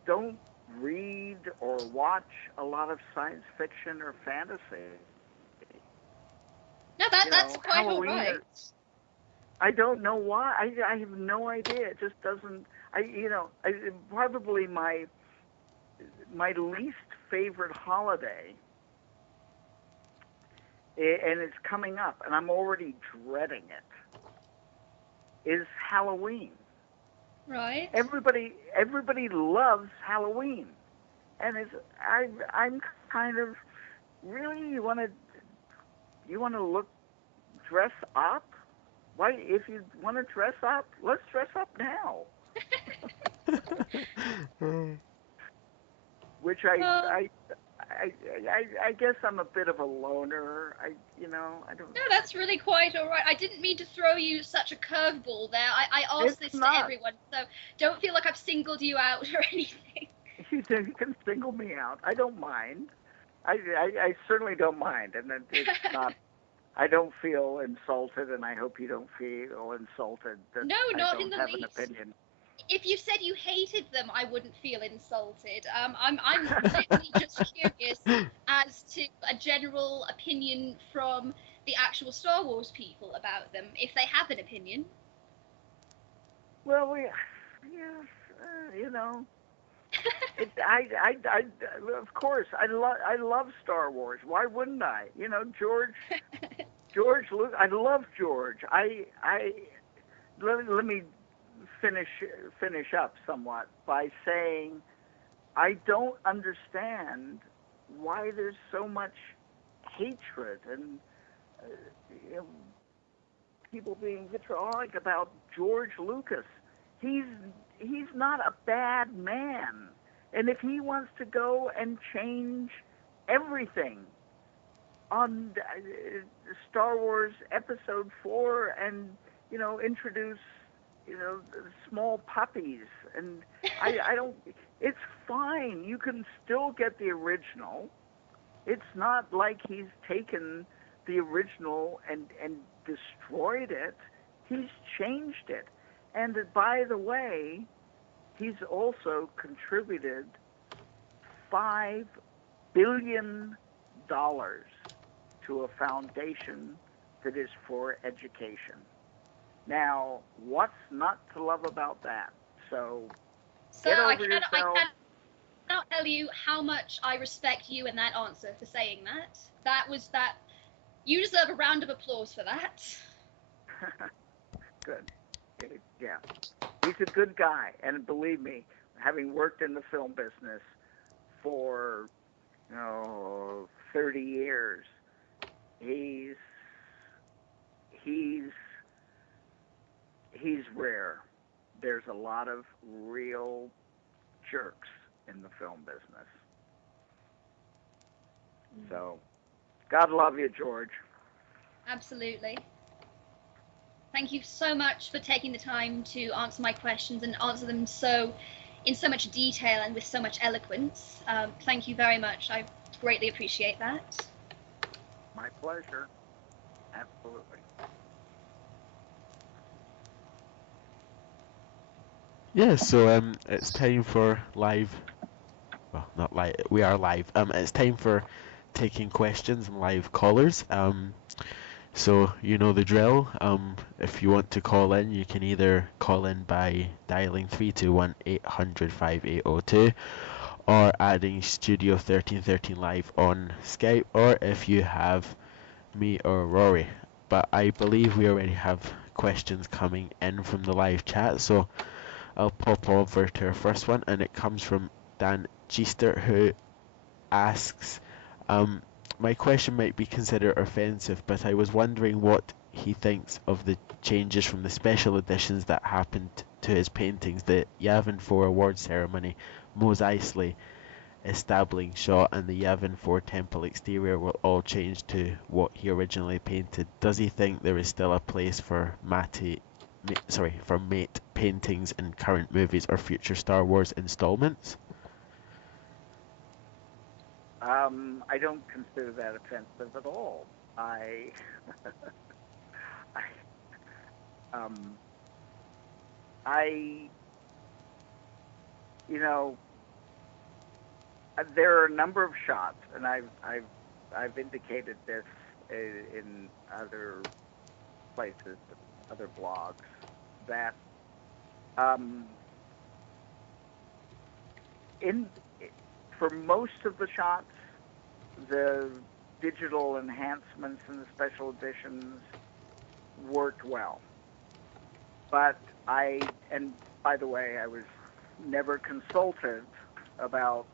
don't read or watch a lot of science fiction or fantasy. No, that's quite Halloween all right. I don't know why. I have no idea. It just doesn't. Probably my least favorite holiday, and it's coming up, and I'm already dreading it, is Halloween. Right. Everybody loves Halloween, and I'm kind of really you want to dress up. Why, if you want to dress up, let's dress up now. Which I guess I'm a bit of a loner. I don't. No, that's really quite all right. I didn't mean to throw you such a curveball there. I asked this to everyone, so don't feel like I've singled you out or anything. You can single me out. I don't mind. I certainly don't mind, and it's not. I don't feel insulted, and I hope you don't feel insulted that No, I not don't in the have least. an opinion. If you said you hated them, I wouldn't feel insulted. I'm literally just curious as to a general opinion from the actual Star Wars people about them, if they have an opinion. Well, of course, I love Star Wars. Why wouldn't I? George Lucas. I love George. Let me finish up somewhat by saying I don't understand why there's so much hatred and people being vitriolic about George Lucas. He's not a bad man, and if he wants to go and change everything on Star Wars Episode 4 and introduce small puppies, and I don't. It's fine. You can still get the original. It's not like he's taken the original and destroyed it. He's changed it. And by the way, he's also contributed $5 billion to a foundation that is for education. Now, what's not to love about that? So get over yourself. I cannot tell you how much I respect you in that answer for saying that. You deserve a round of applause for that. Good. Yeah. He's a good guy, and believe me, having worked in the film business for 30 years, he's rare. There's a lot of real jerks in the film business. So, God love you, George. Absolutely. Thank you so much for taking the time to answer my questions and answer them in so much detail and with so much eloquence. Thank you very much. I greatly appreciate that. My pleasure. Absolutely. Yeah, so it's time for live. Well, not live. We are live. It's time for taking questions and live callers. So you know the drill. If you want to call in, you can either call in by dialing 321-800-5802 or adding Studio 1313 Live on Skype, or if you have me or Rory. But I believe we already have questions coming in from the live chat, so I'll pop over to our first one, and it comes from Dan Giester, who asks, my question might be considered offensive, but I was wondering what he thinks of the changes from the special editions that happened to his paintings. The Yavin 4 award ceremony, Mos Eisley establishing shot, and the Yavin 4 temple exterior were all changed to what he originally painted. Does he think there is still a place for mate paintings in current movies or future Star Wars installments? I don't consider that offensive at all. You know, there are a number of shots, and I've indicated this in other places, other blogs, that for most of the shots, the digital enhancements and the special editions worked well. But and by the way, I was never consulted about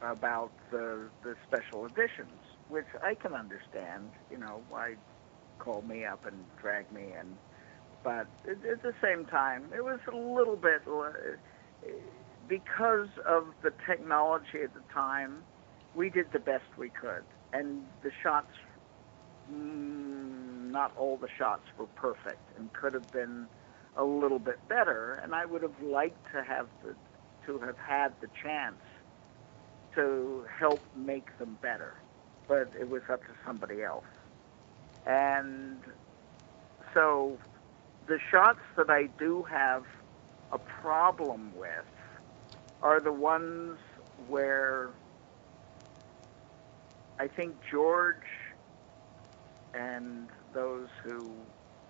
the special editions, which I can understand. You know, why call me up and drag me in? But at the same time, it was a little bit, because of the technology at the time, we did the best we could. And the shots, not all the shots were perfect and could have been a little bit better. And I would have liked to have had the chance to help make them better. But it was up to somebody else. And so the shots that I do have a problem with are the ones where I think George and those who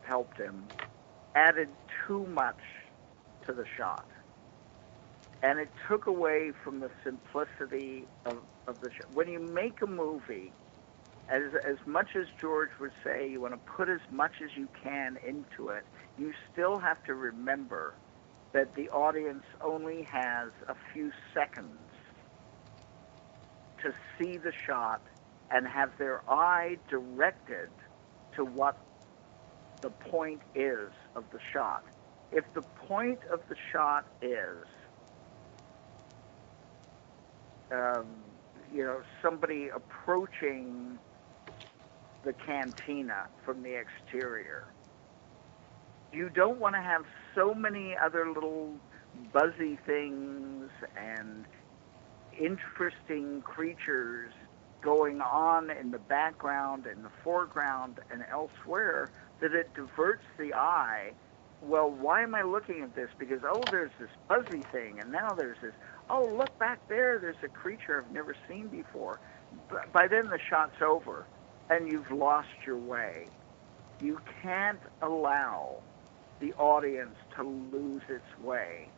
helped him added too much to the shot. And it took away from the simplicity of the shot. When you make a movie, as much as George would say, you want to put as much as you can into it, you still have to remember that the audience only has a few seconds to see the shot and have their eye directed to what the point is of the shot. If the point of the shot is, somebody approaching the cantina from the exterior, you don't want to have so many other little buzzy things and interesting creatures going on in the background, in the foreground, and elsewhere that it diverts the eye. Well, why am I looking at this? Because, there's this buzzy thing, and now there's this, look back there's a creature I've never seen before. By then the shot's over, and you've lost your way. You can't allow the audience to lose its way.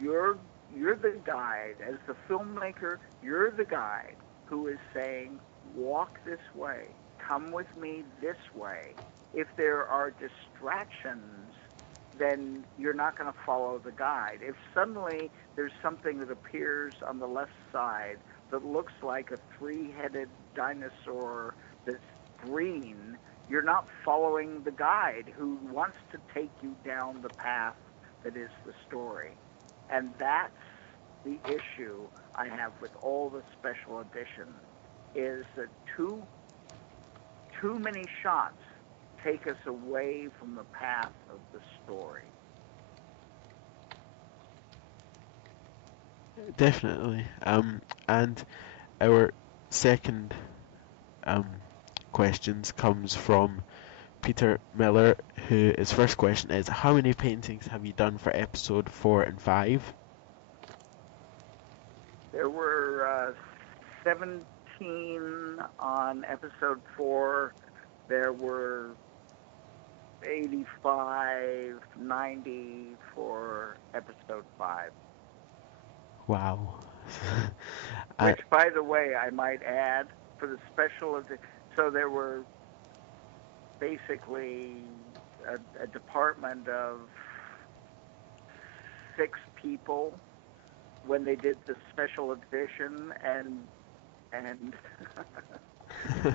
You're the guide. As the filmmaker, you're the guide who is saying, walk this way, come with me this way. If there are distractions, then you're not going to follow the guide. If suddenly there's something that appears on the left side that looks like a three-headed dinosaur that's green, you're not following the guide who wants to take you down the path that is the story. And that's the issue I have with all the special editions, is that too many shots take us away from the path of the story. Definitely. And our second questions comes from Peter Miller, his first question is, how many paintings have you done for episode 4 and 5? There were 17 on episode 4. There were 85, 90 for episode 5. Wow. Which, by the way, I might add, for the special, so there were basically a department of 6 people when they did the special edition, and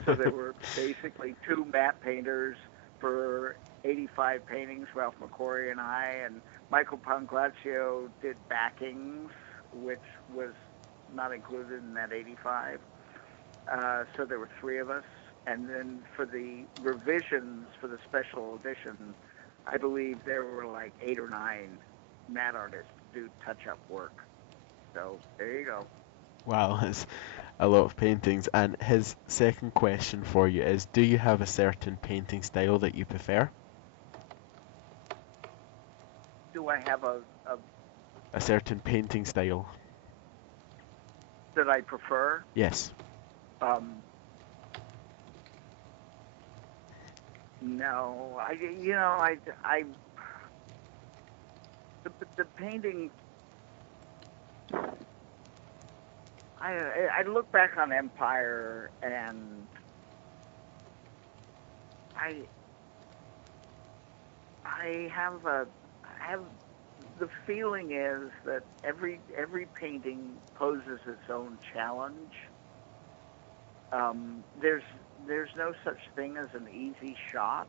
So there were basically 2 matte painters for 85 paintings, Ralph McQuarrie and I, and Michael Panglaccio did backings, which was not included in that 85. So there were 3 of us. And then for the revisions for the special edition, I believe there were like 8 or 9 matte artists to do touch-up work. So there you go. Wow, that's a lot of paintings. And his second question for you is, do you have a certain painting style that you prefer? Do I have a certain painting style? that I prefer? Yes. No, the painting. I look back on Empire and I have the feeling is that every painting poses its own challenge. There's no such thing as an easy shot.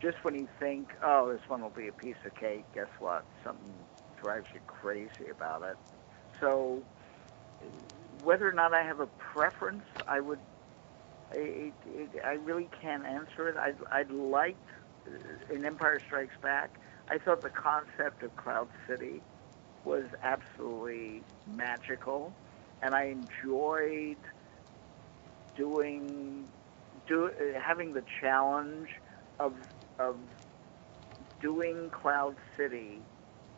Just when you think, oh, this one will be a piece of cake, guess what? Something drives you crazy about it. So whether or not I have a preference, I really can't answer it. I'd liked in Empire Strikes Back, I thought the concept of Cloud City was absolutely magical, and I enjoyed having the challenge of doing Cloud City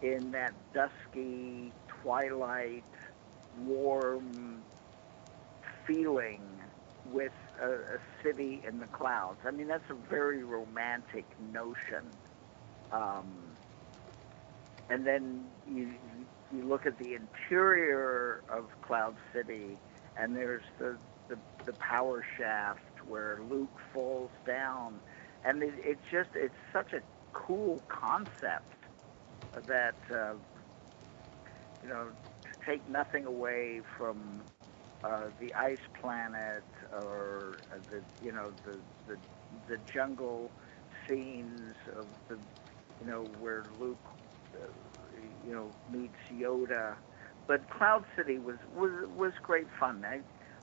in that dusky, twilight, warm feeling with a city in the clouds. I mean, that's a very romantic notion. And then you look at the interior of Cloud City, and there's the power shaft where Luke falls down, and it's such a cool concept that to take nothing away from the ice planet or the jungle scenes of where Luke meets Yoda, but Cloud City was great fun.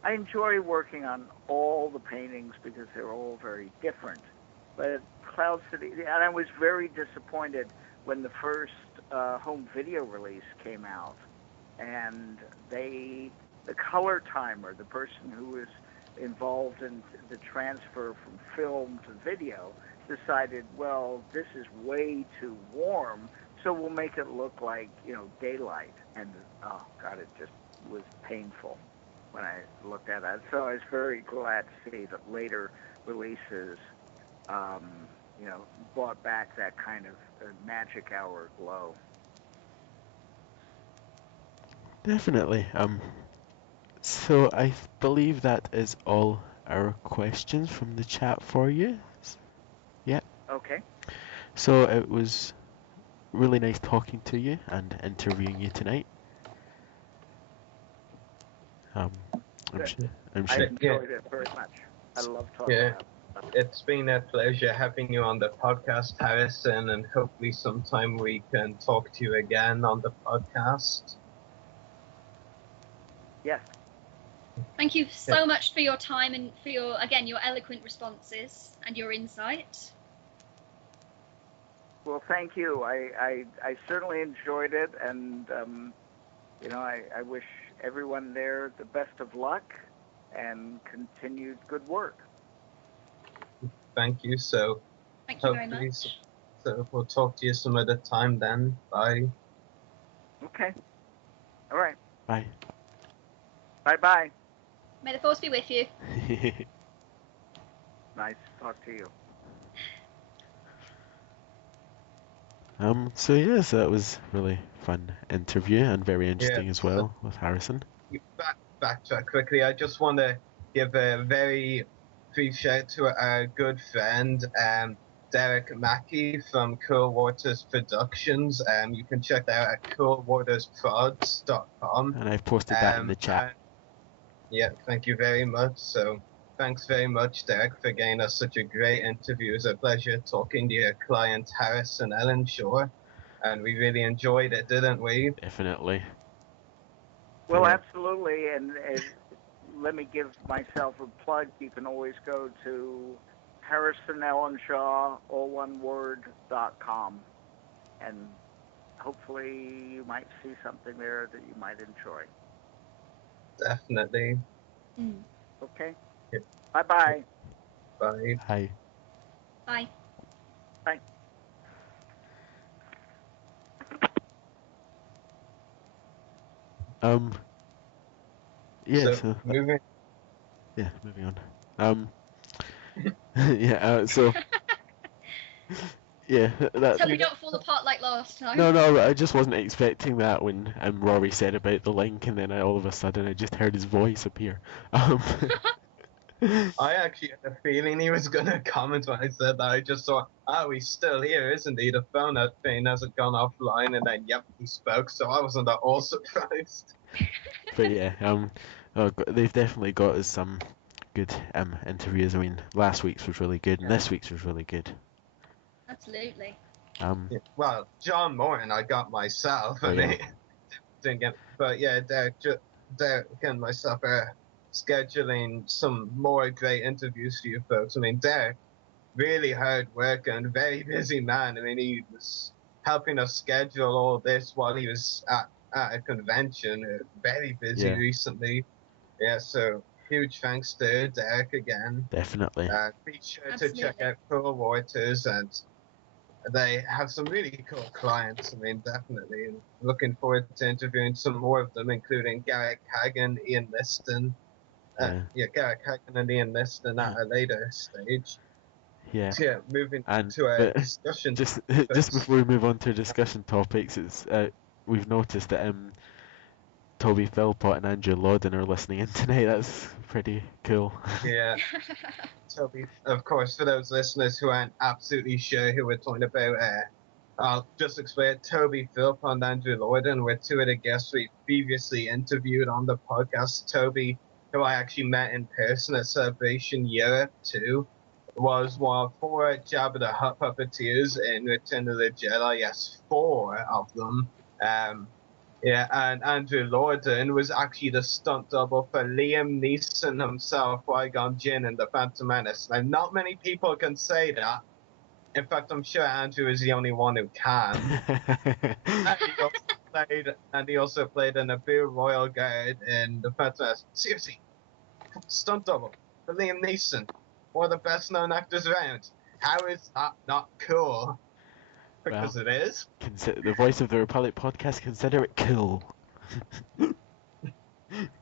I enjoy working on all the paintings because they're all very different. But Cloud City, and I was very disappointed when the first home video release came out, and the color timer, the person who was involved in the transfer from film to video, decided, well, this is way too warm, so we'll make it look like daylight. And oh God, it just was painful when I looked at it. So I was very glad to see that later releases, brought back that kind of magic hour glow. Definitely. So I believe that is all our questions from the chat for you. Yeah. Okay. So it was really nice talking to you and interviewing you tonight. I'm sure. I enjoyed it very much. I love talking about it. It's been a pleasure having you on the podcast, Harrison, and hopefully sometime we can talk to you again on the podcast. Yes. Thank you so much for your time and for your eloquent responses and your insight. Well, thank you. I certainly enjoyed it, and I wish everyone there the best of luck and continued good work. Thank you. So thank you very much. So we'll talk to you some other time then. Bye. Okay. All right. Bye. Bye-bye. May the force be with you. Nice to talk to you. So yes, that was really fun interview and very interesting as well with Harrison. Backtrack quickly. I just want to give a very brief shout to our good friend Derek Mackey from Cool Waters Productions. You can check that out at coolwatersprods.com. And I've posted that in the chat. Yeah, thank you very much. So thanks very much, Derek, for getting us such a great interview. It was a pleasure talking to your client, Harrison Ellenshaw, and we really enjoyed it, didn't we? Definitely. Well, Yeah. absolutely, and let me give myself a plug. You can always go to Harrison Ellenshaw, all one word.com, and hopefully you might see something there that you might enjoy. Definitely. Okay? Yep. Bye-bye. Bye. Hi. Bye. Bye. Yeah, So, moving. Yeah, moving on. Yeah, so... Yeah, Let's hope we don't fall apart like last time. No, I just wasn't expecting that when Rory said about the link, and then all of a sudden I just heard his voice appear. I actually had a feeling he was going to comment when I said that. I just thought, he's still here, isn't he? The phone thing hasn't gone offline, and then, yep, he spoke, so I wasn't at all surprised. But yeah, they've definitely got us some good interviews. I mean, last week's was really good, and this week's was really good. Absolutely. Yeah, well, John Morton I got myself, and yeah. didn't get. But yeah, Derek and myself are scheduling some more great interviews for you folks. I mean, Derek, really hard work and very busy man. I mean, he was helping us schedule all this while he was at a convention. Very busy recently. Yeah, so huge thanks to Derek again. Definitely. Be sure to check out Cool Waters, and they have some really cool clients. I mean, definitely. And looking forward to interviewing some more of them, including Garrick Hagen, Ian Liston. Garrick Hagen and Ian Liston at a later stage. Yeah. So, yeah, moving to a discussion. Just before we move on to discussion topics, it's we've noticed that Toby Philpott and Andrew Lawden are listening in tonight. That's pretty cool. Yeah. Toby, of course, for those listeners who aren't absolutely sure who we're talking about, I'll just explain. Toby Philpott and Andrew Lawden were two of the guests we previously interviewed on the podcast. Toby, who I actually met in person at Celebration Europe too, was one of 4 Jabba the Hutt puppeteers in Return of the Jedi. Yes, 4 of them. And Andrew Lawden was actually the stunt double for Liam Neeson himself, Qui-Gon Jinn in The Phantom Menace. Now, not many people can say that. In fact, I'm sure Andrew is the only one who can. and he also played an Naboo Royal Guard in The Phantom Menace. Seriously, stunt double for Liam Neeson, one of the best-known actors around. How is that not cool? Because it is. The Voice of the Republic podcast, consider it cool.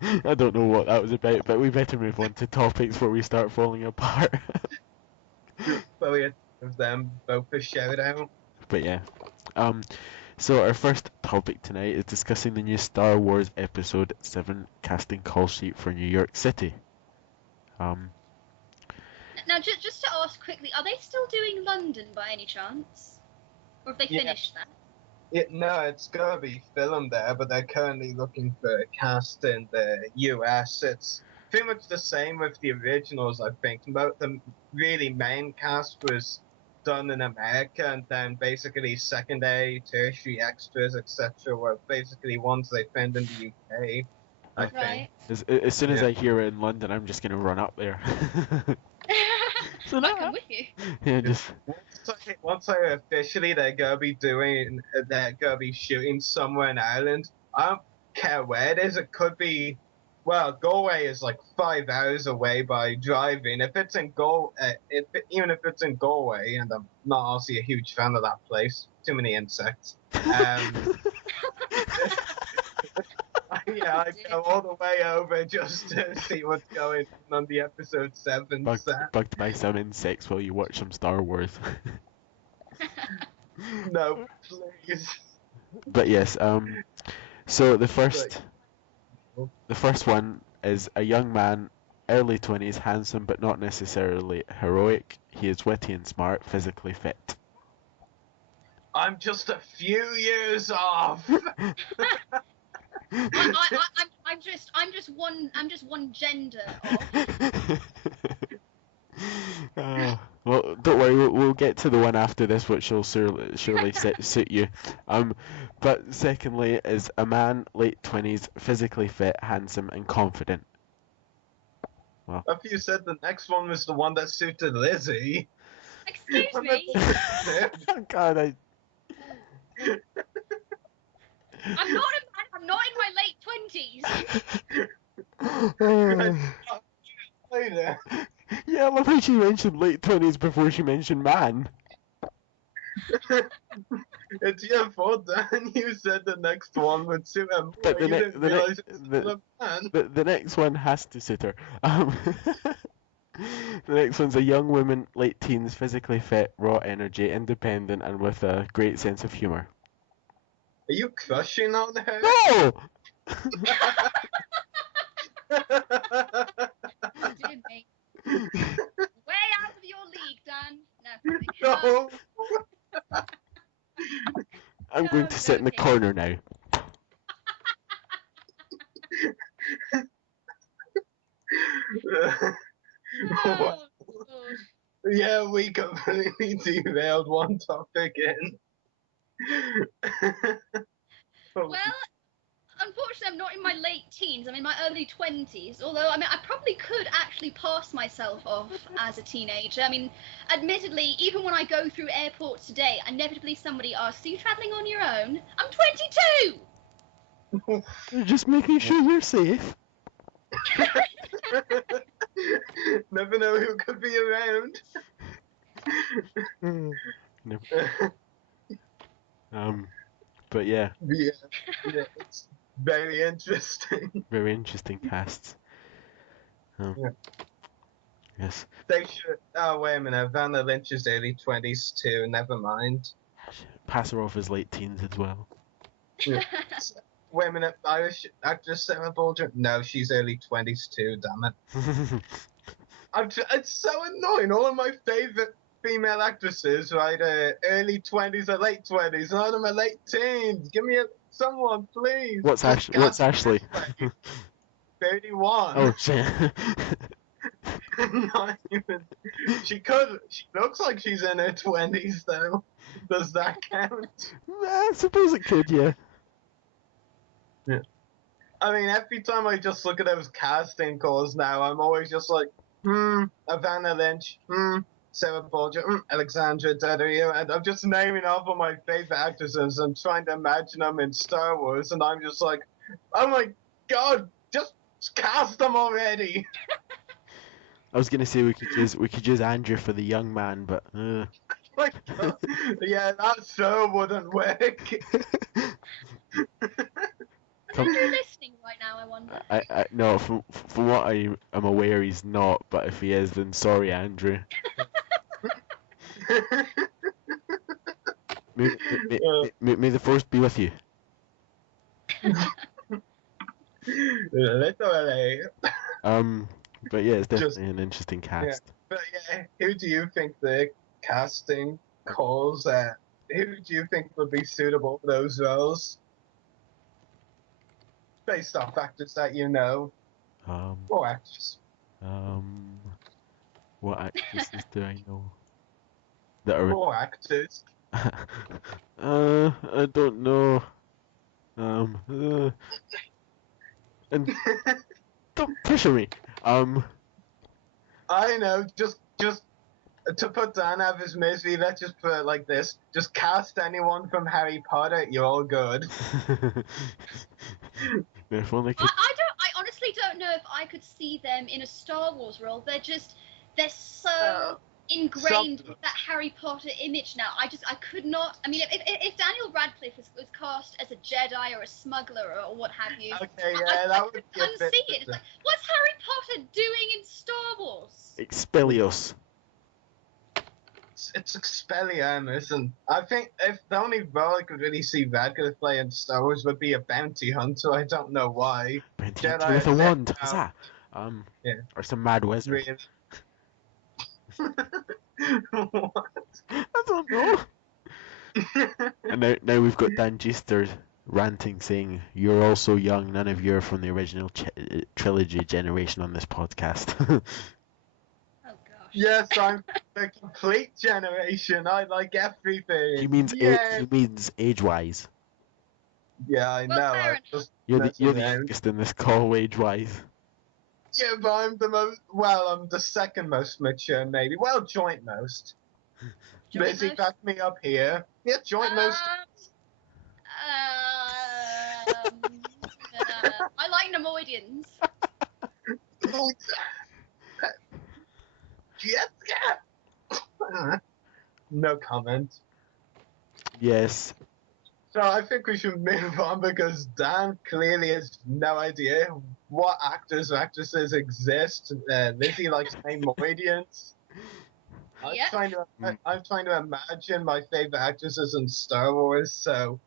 I don't know what that was about, but we better move on to topics before we start falling apart. Brilliant of them, both a shout out. But yeah. So our first topic tonight is discussing the new Star Wars Episode 7 casting call sheet for New York City. Now, just to ask quickly, are they still doing London by any chance? Or have they finished that? No, it's gonna be filmed there, but they're currently looking for a cast in the US. It's pretty much the same with the originals, I think. The really main cast was done in America, and then basically secondary, tertiary extras, etc. were basically ones they found in the UK, I think. As soon as I hear it in London, I'm just gonna run up there. So I come with you. Yeah, just once I officially they're gonna be shooting somewhere in Ireland. I don't care where it is. It could be, well, Galway is like 5 hours away by driving. If it's in even if it's in Galway, and I'm not honestly a huge fan of that place, too many insects. Yeah, I go all the way over just to see what's going on the episode 7 set. Bugged by some insects while you watch some Star Wars. No, please. But yes, so the first one is a young man, early 20s, handsome but not necessarily heroic. He is witty and smart, physically fit. I'm just a few years off. I I'm just one gender off. Well, don't worry, we'll get to the one after this, which will surely suit you. But secondly, is a man, late 20s, physically fit, handsome, and confident. Well, If you said the next one was the one that suited Lizzie. Excuse me. God, I'm not a man. I'm not in my late 20s. Yeah, I love how she mentioned late 20s before she mentioned man. It's your fault, Dan. You said the next one would suit him. But You didn't realize it was a man. the next one has to suit her. The next one's a young woman, late teens, physically fit, raw energy, independent, and with a great sense of humor. Are you crushing on her? No! Did me. Way out of your league, Dan. No. I'm going to sit in the corner now. Oh, Yeah, we completely derailed one topic in. well, unfortunately, I'm not in my late teens. I'm in my early 20s. Although, I mean, I probably could actually pass myself off as a teenager. I mean, admittedly, even when I go through airports today, inevitably somebody asks, "Are you travelling on your own?" I'm 22. You're just making sure you're safe. Never know who could be around. No. But yeah. Yeah, it's very interesting. Very interesting casts. Yeah. Yes. They should. Oh, wait a minute. Vanna Lynch is early 20s too. Never mind. Pass her off as late teens as well. Yeah. Wait a minute. Irish actress Sarah Bolger? No, she's early 20s too. Damn it. It's so annoying. All of my favorite female actresses, right, early 20s or late 20s, and I'm in my late teens. Give me someone, please. What's Ashley? 31. Oh shit. Not even. She looks like she's in her 20s though. Does that count? I suppose it could, yeah. Yeah. I mean, every time I just look at those casting calls now, I'm always just like, Vanna Lynch, Sarah Bolger, Alexandra Daddario, and I'm just naming off all my favorite actresses and trying to imagine them in Star Wars, and I'm just like, oh my god, just cast them already. I was gonna say we could use Andrew for the young man, but Like, yeah, that so wouldn't work. Is Andrew listening right now, I wonder? I no, from what I am aware, he's not. But if he is, then sorry, Andrew. May the force be with you. Literally. But yeah, it's definitely an interesting cast. Yeah. But yeah, who do you think the casting calls? Who do you think would be suitable for those roles? Based off actors that you know. Or actors. What actresses do I know? That are. Or actors. I don't know. And don't pressure me. I know. Just to put Dan out of his misery, let's just put it like this: just cast anyone from Harry Potter. You're all good. If only could... I honestly don't know if I could see them in a Star Wars role. They're so ingrained with that Harry Potter image now. I could not. I mean, if Daniel Radcliffe was cast as a Jedi or a smuggler or what have you, okay, yeah, that would be a bit. Unsee it. It's like, what's Harry Potter doing in Star Wars? Expelliarmus. It's Expelliarmus, and I think if the only role I could really see Radcliffe play in Star Wars would be a bounty hunter. I don't know why. Bounty hunter with a wand. What's that? Yeah. Or some mad wizard. Really? What? I don't know. And now we've got Dan Gister ranting saying, "You're all so young, none of you are from the original trilogy generation on this podcast." Oh gosh. Yes, I'm the complete generation. I like everything. He means yeah. he means age-wise. Yeah, I Well, know. fair I enough. just You're the messing around. youngest in this call, age-wise. Yeah, but I'm the most. Well, I'm the second most mature, maybe. Well, joint most. Joint Lizzie, most? back me up here. Yeah, joint most. I like neimodians. Yes, yeah. No comment. Yes. So I think we should move on because Dan clearly has no idea what actors or actresses exist. Lizzie likes neimodians. Yep. I'm trying to imagine my favorite actresses in Star Wars. So,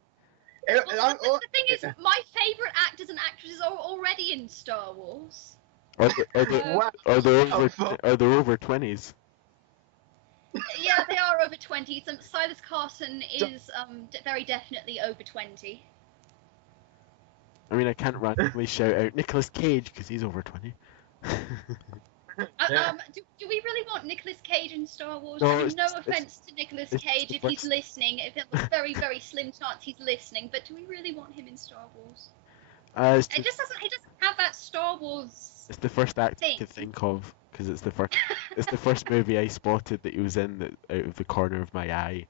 Well, the thing is, my favourite actors and actresses are already in Star Wars. Are they over 20s? Yeah, they are over 20. Silas Carson is very definitely over 20. I mean, I can't randomly shout out Nicolas Cage because he's over 20. Do we really want Nicolas Cage in Star Wars? No, I mean, no offense to Nicolas Cage if he's listening. If it was very, very slim chance he's listening, but do we really want him in Star Wars? He doesn't have that Star Wars. It's the first act thing. I could think of because it's the first. It's the first movie I spotted that he was in out of the corner of my eye.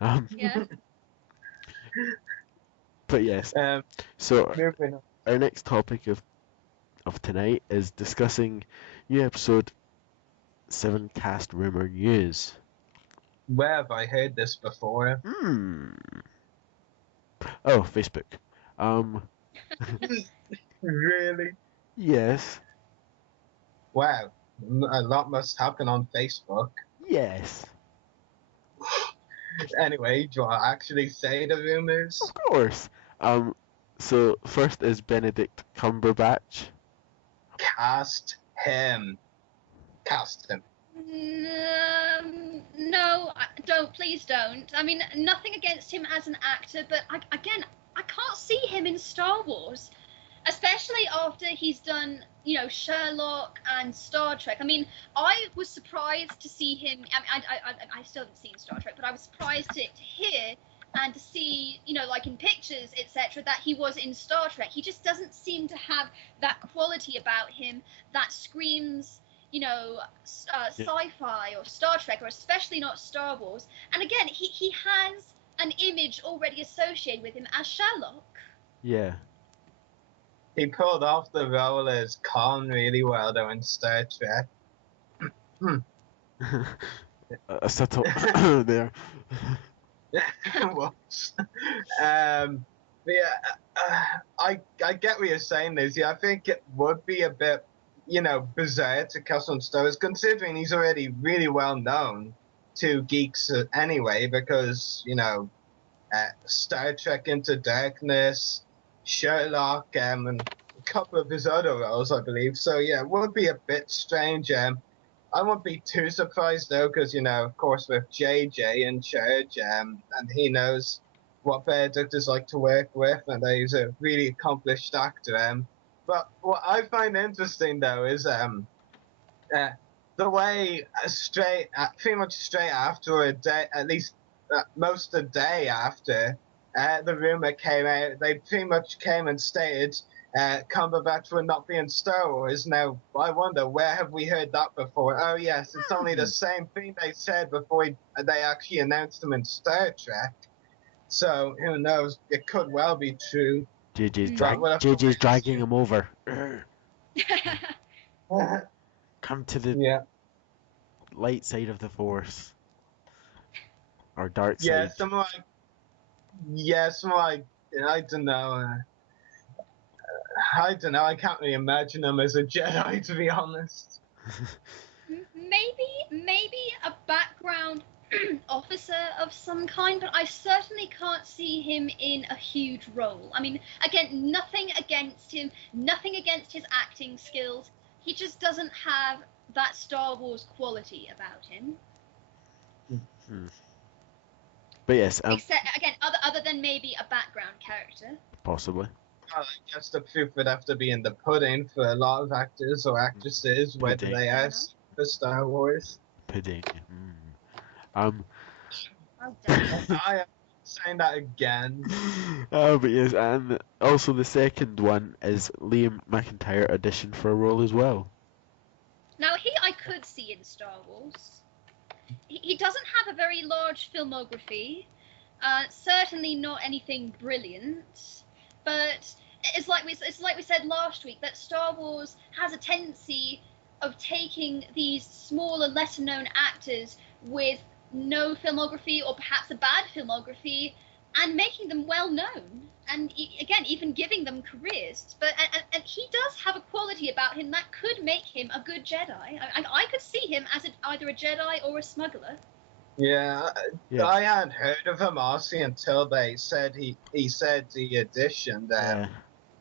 Yeah. But yes. So our next topic of tonight is discussing new episode 7 cast rumor news. Where have I heard this before? Oh, Facebook. Really? Yes. Wow. A lot must happen on Facebook. Yes. Anyway, do I actually say the rumors? Of course. So first is Benedict Cumberbatch. Cast him. Cast him. No, don't. Please don't. I mean, nothing against him as an actor, but I can't see him in Star Wars, especially after he's done, Sherlock and Star Trek. I mean, I was surprised to see him. I still haven't seen Star Trek, but I was surprised to hear and to see, like in pictures, etc., that he was in Star Trek. He just doesn't seem to have that quality about him that screams, sci-fi or Star Trek, or especially not Star Wars. And again, he has an image already associated with him as Sherlock. Yeah. He pulled off the role as Khan really well, though, in Star Trek. A subtle there. Whoops. I get what you're saying, Lizzie. I think it would be a bit, bizarre to cast on Star Wars, considering he's already really well known to geeks anyway, because, Star Trek Into Darkness, Sherlock, and a couple of his other roles, I believe. So, yeah, it would be a bit strange. I won't be too surprised, though, because, of course, with JJ in charge, and he knows what Benedict is like to work with, and he's a really accomplished actor. But what I find interesting, though, is the way pretty much straight after a day, at least most of the day after the rumor came out, they pretty much came and stated Cumberbatch would not be in Star Wars. Now, I wonder, where have we heard that before? Oh, yes, it's only the same thing they said before they actually announced him in Star Trek. So, who knows? It could well be true. JJ's dragging him over. Come to the light side of the Force. Or dark side. Something like, I don't know. I don't know. I can't really imagine him as a Jedi, to be honest. Maybe a background officer of some kind, but I certainly can't see him in a huge role. I mean, again, nothing against him, nothing against his acting skills. He just doesn't have that Star Wars quality about him. But yes, except again, other than maybe a background character. Possibly. Well, I guess the proof would have to be in the pudding for a lot of actors or actresses, whether Pudding. they are for Star Wars. Pudding. Oh, damn. I am saying that again. Oh, but yes, and also the second one is Liam McIntyre auditioned for a role as well. Now, I could see in Star Wars. He doesn't have a very large filmography. Certainly not anything brilliant. But it's like we said last week, that Star Wars has a tendency of taking these smaller, lesser-known actors with no filmography or perhaps a bad filmography and making them well-known. And again, even giving them careers. But and he does have a quality about him that could make him a good Jedi. I could see him as either a Jedi or a smuggler. Yeah, I hadn't heard of him honestly until they said he said the addition there.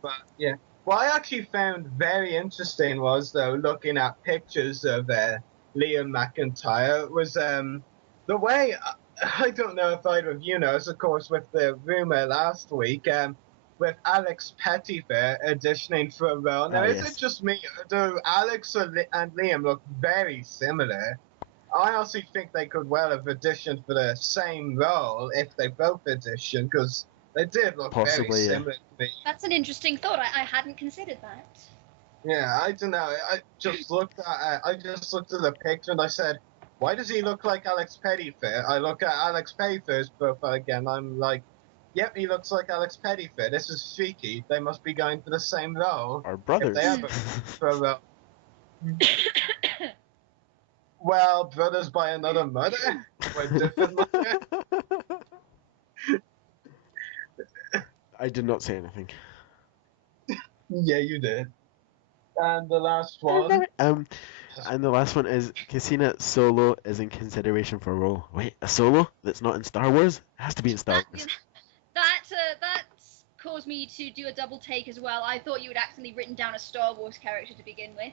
But yeah, what I actually found very interesting was though looking at pictures of Liam McIntyre was the way I don't know if either of you knows, of course, with the rumor last week with Alex Pettyfer auditioning for a role. Now, is it just me? Do Alex and Liam look very similar? I honestly think they could well have auditioned for the same role if they both auditioned, because they did look very similar to me. That's an interesting thought. I hadn't considered that. Yeah, I don't know. I just looked at the picture and I said, why does he look like Alex Pettyfer? I look at Alex Pettyfer's profile again. I'm like, yep, he looks like Alex Pettyfer. This is freaky. They must be going for the same role. Our brothers. If they ever for a role. Well, brothers by another mother? We're different mother? I did not say anything. Yeah, you did. And the last one? And the last one is Casina Solo is in consideration for a role. Wait, a Solo that's not in Star Wars? It has to be in Star Wars. That caused me to do a double take as well. I thought you had accidentally written down a Star Wars character to begin with.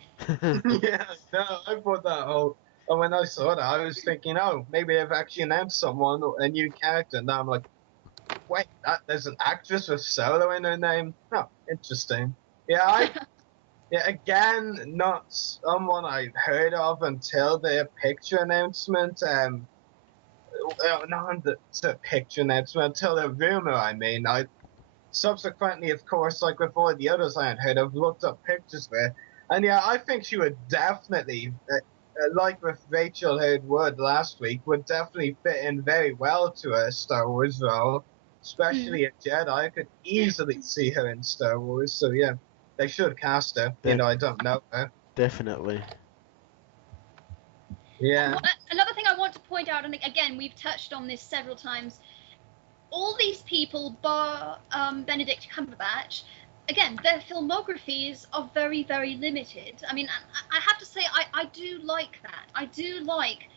Yeah, no, I thought that whole... And when I saw that, I was thinking, oh, maybe they've actually announced someone, a new character. And now I'm like, wait, there's an actress with Solo in her name? Oh, interesting. Yeah, again, not someone I heard of until their picture announcement. Not the picture announcement, until the rumor, I mean. I subsequently, of course, like with all the others I had heard of, looked up pictures there. And yeah, I think she would definitely... like with Rachel Hurd-Wood last week, would definitely fit in very well to a Star Wars role, especially a Jedi. I could easily see her in Star Wars, so yeah, they should cast her. I don't know her. Definitely. Yeah. Another thing I want to point out, and again, we've touched on this several times, all these people, bar Benedict Cumberbatch, again, their filmographies are very, very limited. I mean, I have to say, I do like that. I do like,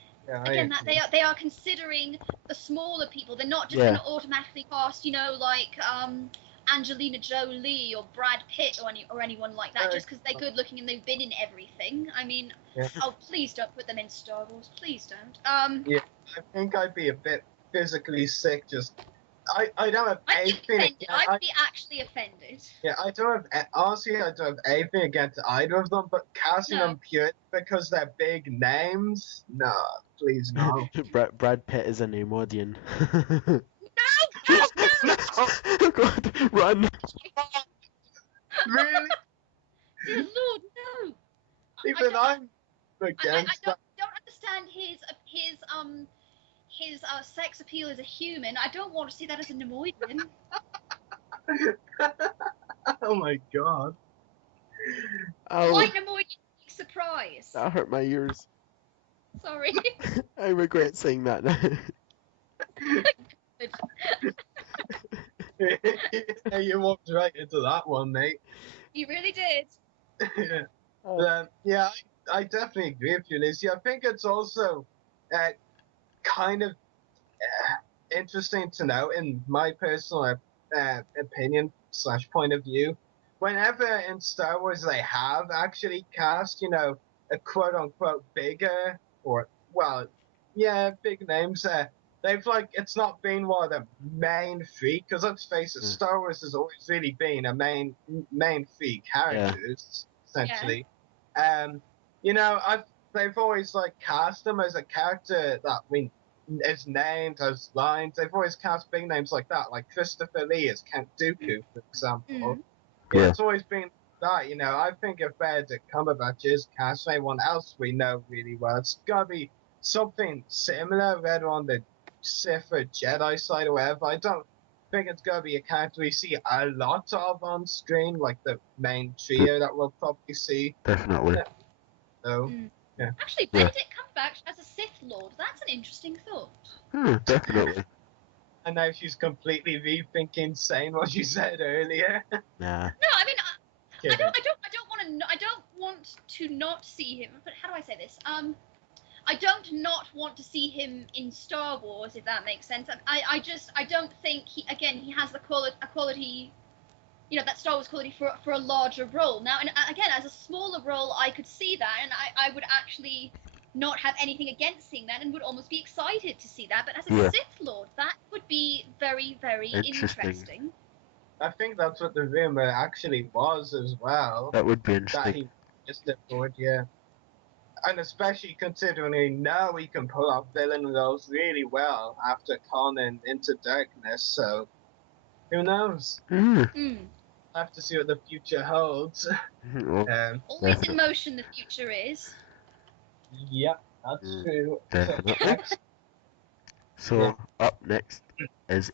again, that they are considering the smaller people. They're not just going to automatically cast, like Angelina Jolie or Brad Pitt or anyone like that, just because they're good looking and they've been in everything. I mean, oh, please don't put them in Star Wars. Please don't. Yeah, I think I'd be a bit physically sick just... I don't have anything. I'd be actually offended. Yeah, I don't have anything against either of them, but casting them pure because they're big names, no, please no. Brad Pitt is a neimodian. No! God, run! Really? Dear Lord, no! Even I'm against I don't understand his sex appeal as a human. I don't want to see that as a neimoidian. Oh my god. Oh, Why neimoidian? Surprise. That hurt my ears. Sorry. I regret saying that now. You walked right into that one, mate. You really did. Yeah, I definitely agree with you, Lizzie. I think it's also kind of interesting to know, in my personal opinion / point of view, whenever in Star Wars they have actually cast, a quote-unquote bigger, or, well, yeah, big names, they've like it's not been one of the main three, because let's face it, Star Wars has always really been a main three characters essentially. You know, they've always like cast them as a character that is named, has lines. They've always cast big names like that, like Christopher Lee as Count Dooku, for example. Yeah, it's always been that. You know, I think if Benedict Cumberbatch is cast, anyone else we know really well, it's gotta be something similar, whether on the Sith or Jedi side or whatever. I don't think it's gonna be a character we see a lot of on screen, like the main trio that we'll probably see. Definitely. So, yeah. Actually, Benedict Cumberbatch as a Sith Lord, that's an interesting thought. Definitely. And now she's completely rethinking saying what she said earlier. Nah. No, I mean, I don't want to not see him. But how do I say this? I don't not want to see him in Star Wars, if that makes sense. I don't think he has the quality, you know, that Star Wars quality for a larger role. Now, and again, as a smaller role, I could see that, and I would actually not have anything against seeing that, and would almost be excited to see that. But as a Sith Lord, that would be very, very interesting. I think that's what the rumor actually was as well. That would be interesting. That he just Sith Lord, yeah. And especially considering he can pull off villain roles really well after Conan Into Darkness, so who knows? We'll have to see what the future holds. Always in motion, the future is. Yep, that's true. Definitely. So, up next is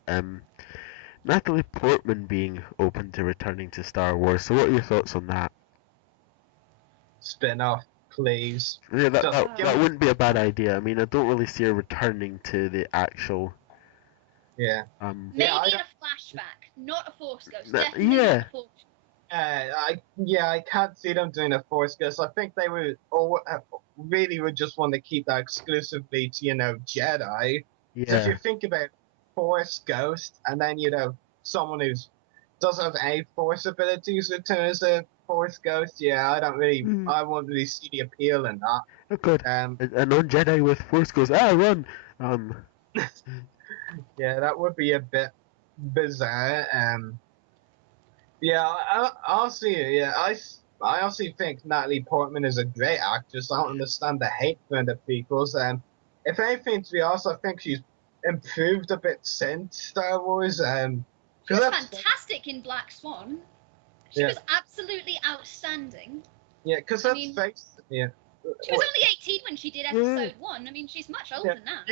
Natalie Portman being open to returning to Star Wars. So what are your thoughts on that? Spin-off, please. Yeah, that wouldn't be a bad idea. I mean, I don't really see her returning to the actual... Yeah. Maybe in a flashback, not a Force Ghost. Definitely not a Force Ghost. I can't see them doing a Force Ghost. I think they would just want to keep that exclusively to, you know, Jedi. Yeah. So if you think about Force Ghost, and then, you know, someone who doesn't have any Force abilities return as a Force Ghost, I won't really see the appeal in that. Oh, good. A non-Jedi with Force Ghost, run! Yeah, that would be a bit bizarre. I'll see it. Yeah, I honestly think Natalie Portman is a great actress. I don't understand the hate for the prequels. If anything, to be honest, I think she's improved a bit since Star Wars. She was fantastic in Black Swan. She was absolutely outstanding. Yeah, because she was only 18 when she did episode 1. I mean, she's much older now.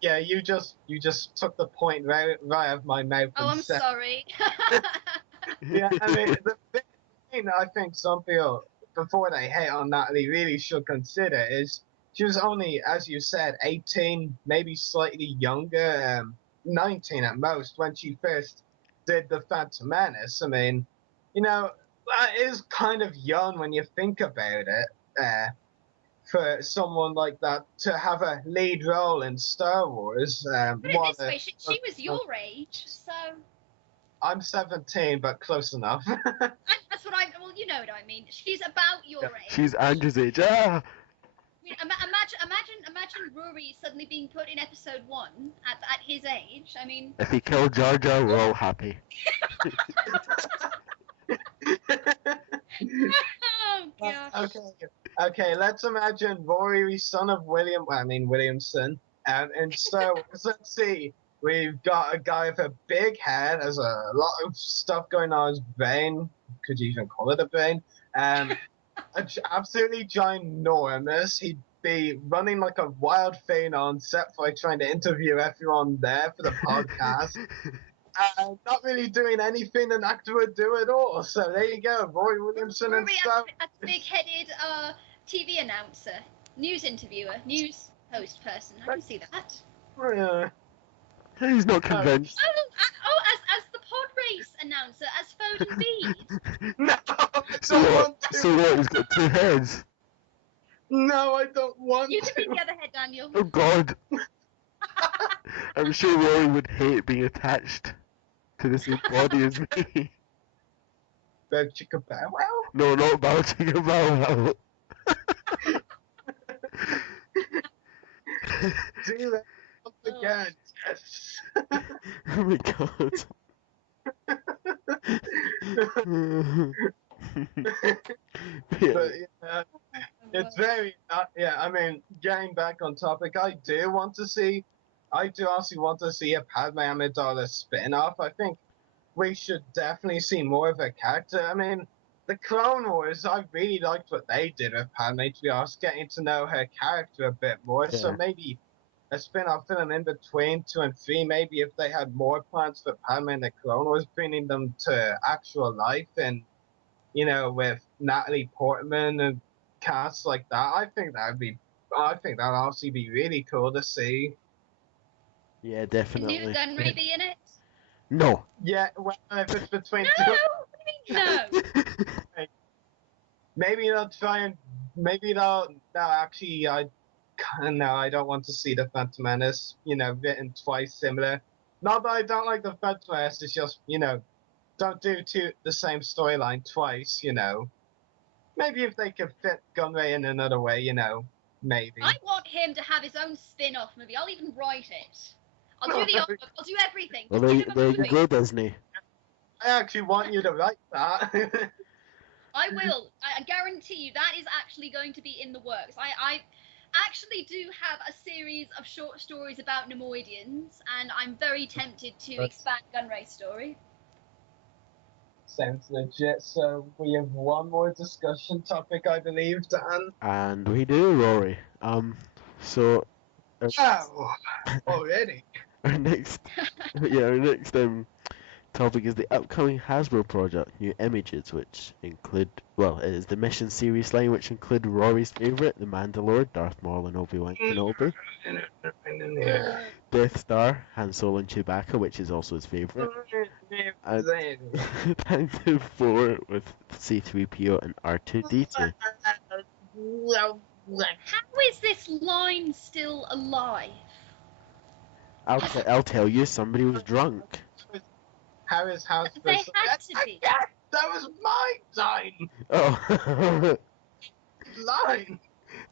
You just took the point right out of my mouth. Oh, I'm sorry. Yeah, I mean, the thing I think some people, before they hate on Natalie, really should consider is she was only, as you said, 18, maybe slightly younger, 19 at most, when she first did The Phantom Menace. I mean, you know, that is kind of young when you think about it, for someone like that to have a lead role in Star Wars. Put it this way, she was your age, so... I'm 17, but close enough. That's what well, you know what I mean. She's about your age. She's Andrew's age. I mean, imagine Ruari suddenly being put in episode 1 at his age. I mean... If he killed Jar Jar, we're all happy. Oh, gosh. Okay, let's imagine Rory, son of Williamson, in Star Wars. Let's see. We've got a guy with a big head, has a lot of stuff going on his brain. Could you even call it a brain? Absolutely ginormous. He'd be running like a wild thing on set for trying to interview everyone there for the podcast. Not really doing anything an actor would do at all. So there you go, Roy Williamson and stuff. A big-headed TV announcer, news interviewer, news host person. I can see that. Yeah. He's not convinced. As the pod race announcer, as Foden Bede. No. So what? He's got 2 heads. No, I don't want You can be the other head, Daniel. Oh God. I'm sure Rory would hate being attached to the same body as me. Bow Chicka Bow Wow? No, not Bow Chicka Bow Wow. Do that once again. Yes. Oh my god. But yeah, it's very yeah. I mean, getting back on topic, I do honestly want to see a Padme Amidala spin-off. I think we should definitely see more of her character. I mean, the Clone Wars, I really liked what they did with Padme, to be honest, getting to know her character a bit more. So Yeah. maybe a spin-off film in between 2 and 3, maybe if they had more plans for Padme and the Clone Wars, bringing them to actual life and, with Natalie Portman and casts like that, I think that'd honestly be really cool to see. Yeah, Can definitely. Newt Gunray be in it? No. Yeah, well, if it's between No! two. What do you mean no? Maybe they'll try and no, actually, I don't want to see the Phantom Menace, written twice similar. Not that I don't like the Phantom Menace, it's just, don't do the same storyline twice, Maybe if they could fit Gunray in another way, maybe. I want him to have his own spin-off movie. I'll even write it. I'll do the artwork. I'll do everything. Well, Just give him a there you movie. go, Disney. I actually want you to write that. I will. I guarantee you that is actually going to be in the works. I actually do have a series of short stories about neimoidians, and I'm very tempted to expand Gunray's story. Sounds legit. So we have one more discussion topic, I believe, Dan. And we do, Rory. So. Oh, already. Our next topic is the upcoming Hasbro project, New Images, which include, it is the Mission series line, which include Rory's favorite, the Mandalore, Darth Maul and Obi-Wan Kenobi, Death Star, Han Solo and Chewbacca, which is also his favorite, and Tantive 4 with C-3PO and R2-D2. How is this line still alive? I'll tell you, somebody was drunk. Harry's house. They had to be. Yes, that was my line. Oh. Line.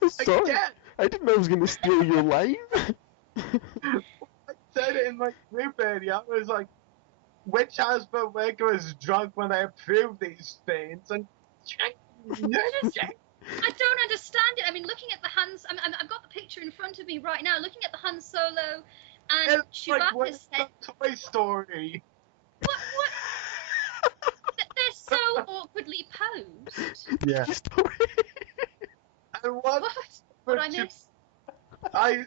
Sorry. Again. I didn't know I was going to steal your line. I said it in my group earlier. I was like, which Hasbro worker was drunk when they approved these things? And I don't understand it. I mean, looking at the Hans, I've got the picture in front of me right now. Looking at the Han Solo and Chewbacca set. Toy Story. What? They're so awkwardly posed. Yeah. And What I miss? I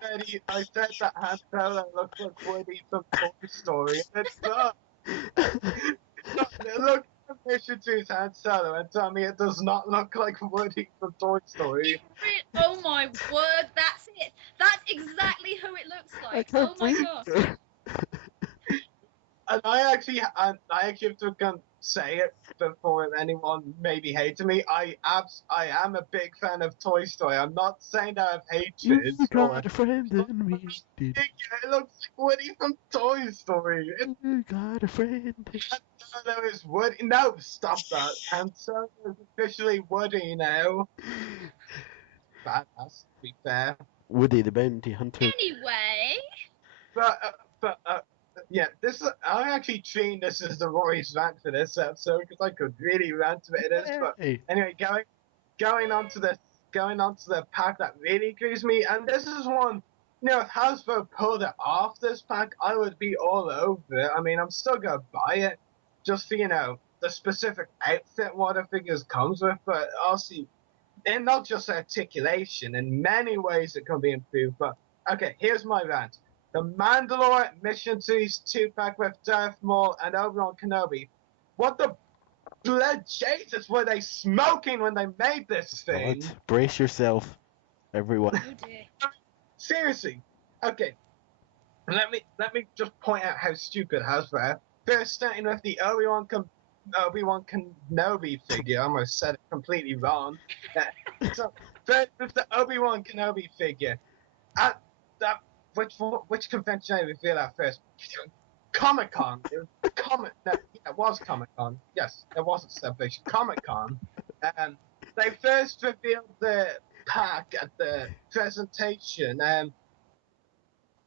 said that Han Solo looks like Woody from Toy Story, and it's not. Look at Mission 2's Han Solo and tell me it does not look like Woody from Toy Story. Oh my word, that's it. That's exactly who it looks like. Oh my god. And I actually have to say it before anyone maybe hated me. I am a big fan of Toy Story. I'm not saying that I have hatred. You got a friend in me. It looks like Woody from Toy Story. You got a friend. Han Solo is Woody. No, stop that. Han Solo is officially Woody now. Badass, to be fair. Woody the bounty hunter. Anyway. But yeah, I'm actually treating this as the Rory's rant for this episode because I could really rant about this. But anyway, going on to the pack that really grieves me, and this is one. If Hasbro pulled it off this pack, I would be all over it. I mean, I'm still gonna buy it, just for the specific outfit what the figures comes with, but also, and not just articulation. In many ways, it can be improved. But okay, here's my rant. The Mandalore Mission Series 2-pack with Darth Maul and Obi-Wan Kenobi. What the blood Jesus were they smoking when they made this thing? God, brace yourself, everyone. Oh dear. Seriously. Okay. Let me just point out how stupid Hasbro are. First, starting with the Obi-Wan Kenobi figure. I almost said it completely wrong. So, first with the Obi-Wan Kenobi figure. Which convention did we feel at first? Comic-Con. It was Comic-Con. Yes, it was a celebration. Comic-Con. They first revealed the pack at the presentation.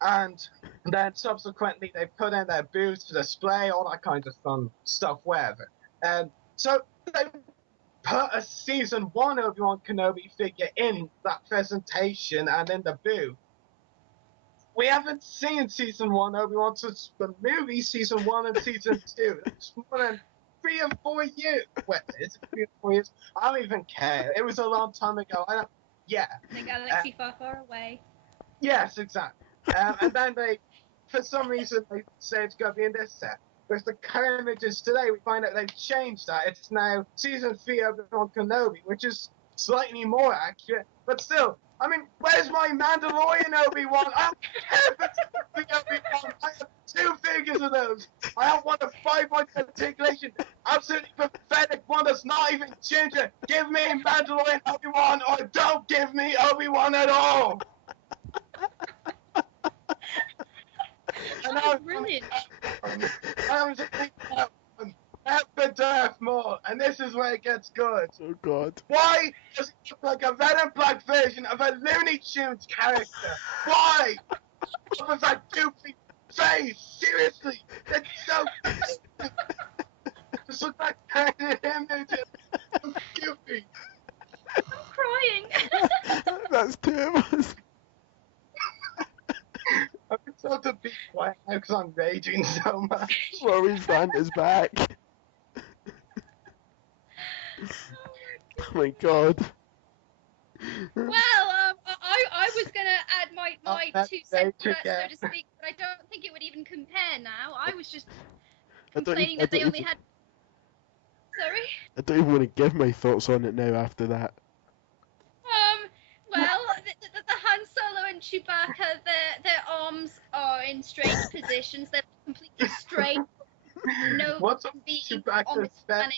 And then subsequently they put in their booths to display all that kind of fun stuff, wherever. And so they put a season 1 Obi-Wan Kenobi figure in that presentation and in the booth. We haven't seen season 1 Obi-Wan since the movie season 1 and season 2. It's more than 3 or 4 years. What is it, 3 or 4 years? I don't even care. It was a long time ago. The galaxy far, far away. Yes, exactly. And then for some reason, they say it's going to be in this set. With the current images today, we find out they've changed that. It's now season 3 Obi-Wan Kenobi, which is slightly more accurate. But still, I mean, where's my Mandalorian Obi-Wan? I don't care if it's the Obi-Wan. I have 2 figures of those. I have one of 500 articulation. Absolutely pathetic one that's not even ginger. Give me Mandalorian Obi-Wan or don't give me Obi-Wan at all. Oh, brilliant. I was just thinking about Darth Maul, and this is where it gets good. Oh God. Why does he look like a red and black version of a Looney Tunes character? Why? What was that goofy face? Seriously, it's so just look like tiny images. So goofy. I'm crying. That's terrible. I've been told to be quiet now because I'm raging so much. Rory's rant is back. Oh my God. Well, I was gonna add my 2 cents to that, so to speak, but I don't think it would even compare now. I was just complaining that they only had. Sorry. I don't even want to give my thoughts on it now after that. Well, the Han Solo and Chewbacca, their arms are in strange positions. They're completely straight. No being on this planet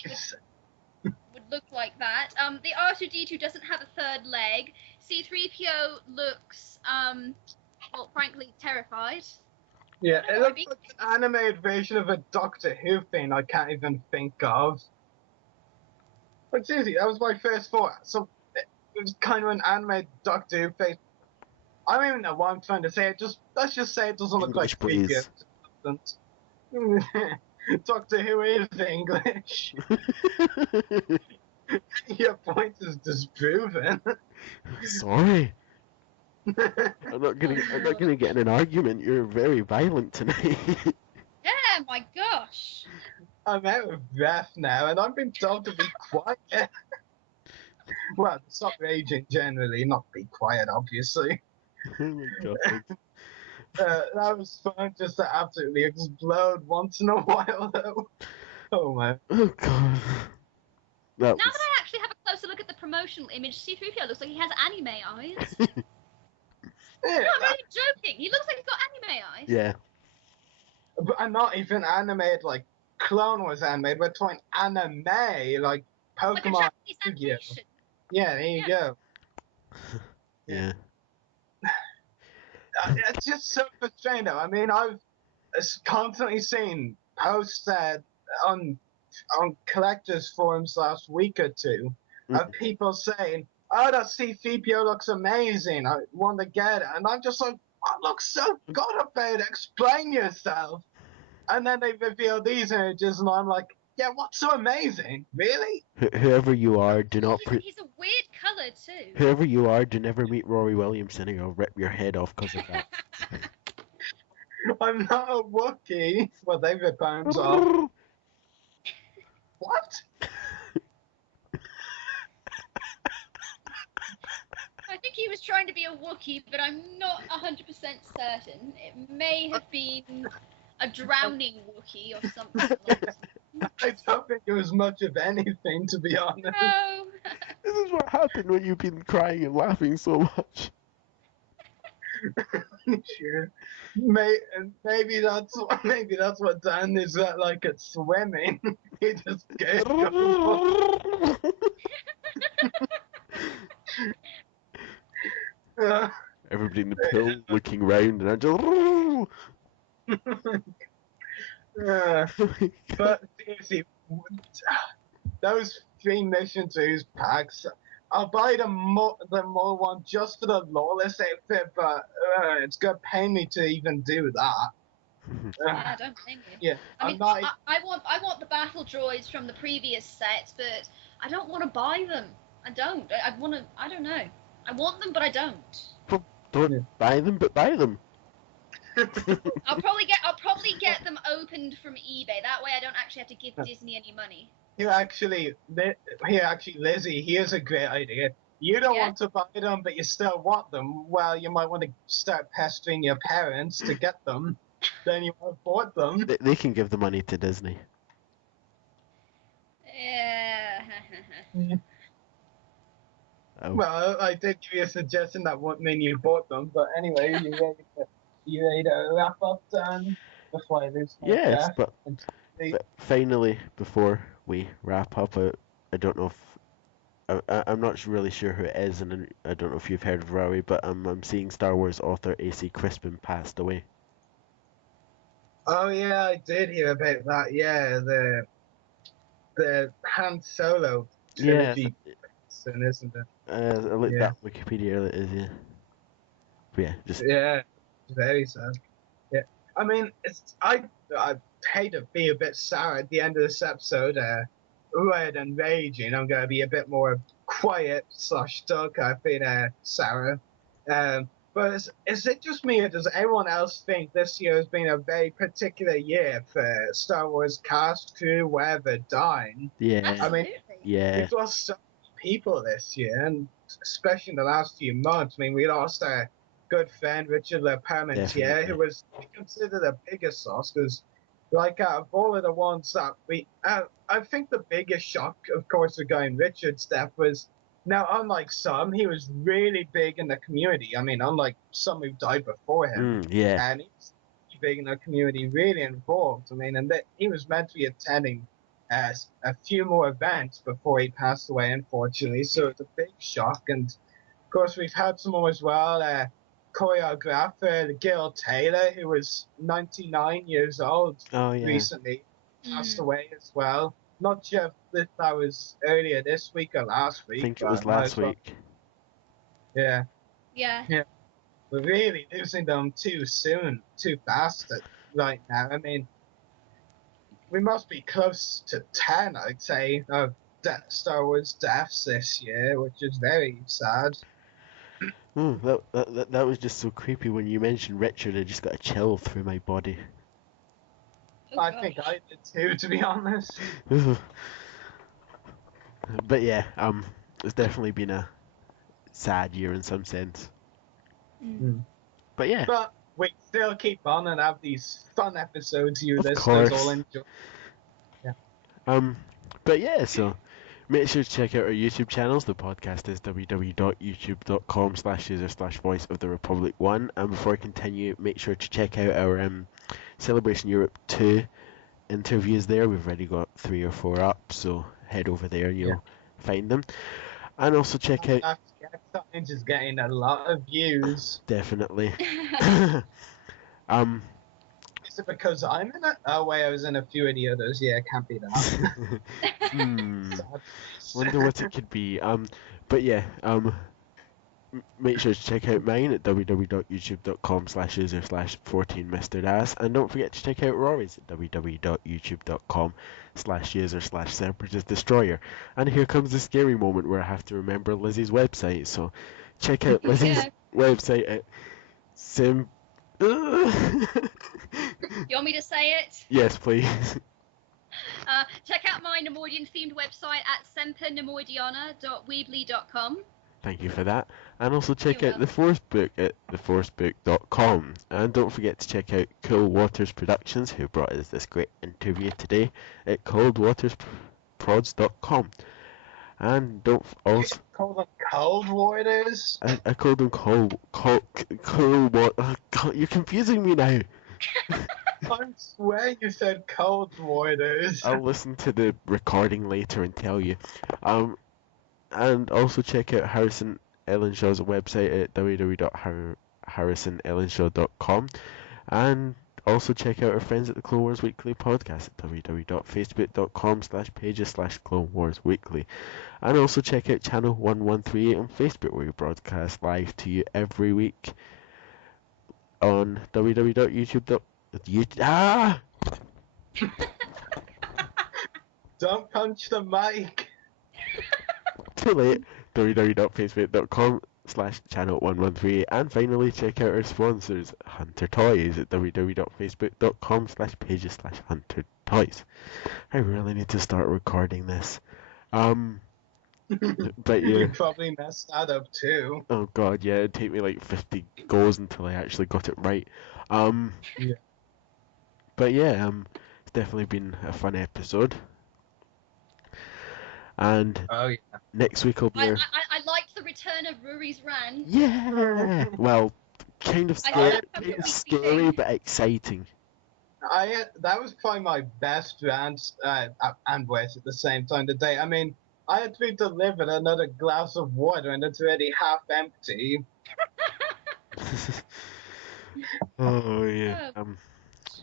would look like that. The R2-D2 doesn't have a 3rd leg. C-3PO looks, well, frankly, terrified. Yeah, it looks like an animated version of a Doctor Who thing I can't even think of. But seriously, that was my first thought. So it was kind of an animated Doctor Who face. I don't even know what I'm trying to say. Let's just say it doesn't look like please. Doctor Who is English. Your point is disproven. Sorry. I'm not gonna get in an argument. You're very violent tonight. Yeah, my gosh. I'm out of breath now, and I've been told to be quiet. Well, stop raging generally, not be quiet, obviously. Oh my God. That was fun, just to absolutely explode once in a while, though. Oh man. Oh God. Now that I actually have a closer look at the promotional image, C-3PO looks like he has anime eyes. No, I'm not even joking. He looks like he's got anime eyes. Yeah. But I'm not even animated like Clone Wars animated. We're talking anime, like Pokemon. Like a Japanese animation. Yeah, there you go. Yeah. It's just so frustrating, though. I mean, I've constantly seen posts on collectors' forums last week or two of people saying, "Oh, that C-3PO looks amazing. I want to get it." And I'm just like, "What looks so good about it? Explain yourself." And then they reveal these images, and I'm like, "Yeah, what's so amazing? Really?" Whoever you are, do not. He's a weird colour too. Whoever you are, do never meet Rory Williamson, and I'll rip your head off because of that. I'm not a Wookiee. Well, they rip arms off. What? I think he was trying to be a Wookiee, but I'm not 100% certain. It may have been a drowning Wookiee or something like that. I don't think it was much of anything, to be honest. No. This is what happened when you've been crying and laughing so much. Sure. Maybe that's what Dan is like at swimming. He just gets Everybody in the pool looking round, and I just. But seriously, those 3 mission 2s packs, I'll buy the more one just for the lawless outfit, but it's gonna pain me to even do that. Yeah, don't blame you. Yeah, I mean, not. I want the battle droids from the previous sets, but I don't want to buy them. I don't. I want to. I don't know. I want them, but I don't. Well, don't buy them, but buy them. I'll probably get them opened from eBay. That way, I don't actually have to give Disney any money. Here, actually, Lizzie, here's a great idea. You don't want to buy them, but you still want them. Well, you might want to start pestering your parents to get them. Then you might have bought them. They can give the money to Disney. Yeah. Oh. Well, I did give you a suggestion that wouldn't mean you bought them, but anyway, you ready to wrap up, Dan? Before I lose my Yes, breath? but finally, before we wrap up, I don't know if I'm not really sure who it is, and I don't know if you've heard of Ruari, but I'm seeing Star Wars author A.C. Crispin passed away. Oh yeah, I did hear about that. Yeah, the Han Solo trilogy, isn't it? I looked that Wikipedia earlier, it is, yeah. But yeah, just it's very sad. Yeah, I mean, I hate to be a bit sour at the end of this episode. Red and raging, I'm going to be a bit more quiet / dark. I've been sour. But is it just me, or does everyone else think this year has been a very particular year for Star Wars cast, crew, wherever dying? Yeah. I mean, we've lost so many people this year, and especially in the last few months. I mean, we lost our good friend Richard LeParmentier, who was considered the biggest loss, because like out of all of the ones that I think the biggest shock, of course, regarding Richard's death was, now, unlike some, he was really big in the community. I mean, unlike some who died before him. And he was big in the community, really involved. I mean, and he was meant to be attending a few more events before he passed away, unfortunately. So it's a big shock. And, of course, we've had someone as well, choreographer Gil Taylor, who was 99 years old recently, passed away as well. Not sure if that was earlier this week or last week. I think it was last week. Yeah. Yeah. We're really losing them too soon, too fast right now. I mean, we must be close to 10, I'd say, of Star Wars deaths this year, which is very sad. That was just so creepy when you mentioned Richard. I just got a chill through my body. I think I did too, to be honest. But yeah, it's definitely been a sad year in some sense. But yeah. But we still keep on and have these fun episodes you listeners all enjoy. Yeah. But yeah, so make sure to check out our YouTube channels. The podcast is www.youtube.com/user/voice-of-the-republic1. And before I continue, make sure to check out our Celebration Europe 2 interviews there. We've already got 3 or 4 up, so head over there and you'll find them. And also check out... Something's just getting a lot of views. Definitely. Is it because I'm in it? Oh wait, I was in a few of the others. Yeah, it can't be that. Wonder what it could be. But yeah, make sure to check out mine at www.youtube.com/user/14mrdas, and don't forget to check out Rory's at www.youtube.com/user/separatist-destroyer. And here comes the scary moment where I have to remember Lizzie's website, so check out Lizzie's website at You want me to say it? Yes, please. Check out my Neimoidian-themed website at semperneimoidiana.weebly.com. Thank you for that. And also check out the Fourth Book at thefourthbook.com. And don't forget to check out Cool Waters Productions, who brought us this great interview today, at coldwatersprods.com. And don't also... You call them Cold Waters? I called them Cool Waters. You're confusing me now. I swear you said Cold Waters. I'll listen to the recording later and tell you. And also check out Harrison Ellenshaw's website at www.harrisonellenshaw.com. And also check out our friends at the Clone Wars Weekly podcast at www.facebook.com/pages/Clone Wars Weekly. And also check out channel 1138 on Facebook, where we broadcast live to you every week on www.youtube. Don't punch the mic. Too late. www.facebook.com/channel1138. And finally, check out our sponsors, Hunter Toys, at www.facebook.com/pages/Hunter Toys. I really need to start recording this. But yeah. You probably messed that up too. Oh god, yeah, it'd take me like 50 goes until I actually got it right. Yeah. But yeah, it's definitely been a fun episode. And next week will be I liked the return of Ruari's rant. Yeah! Well, kind of scary but exciting. That was probably my best rant and voice at the same time today. I mean, I had to deliver another glass of water and it's already half empty. Oh yeah.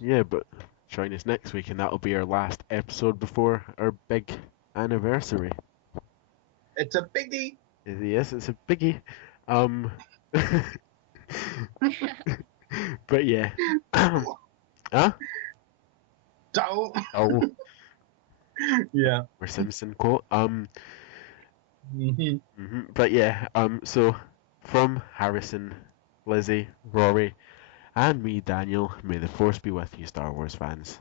Yeah, but join us next week and that'll be our last episode before our big anniversary. It's a biggie. Yes, it's a biggie. But yeah. Huh? Don't. Oh. Yeah. Or Simpson quote. But yeah. So from Harrison, Lizzi, Ruari, and me, Daniel. May the Force be with you, Star Wars fans.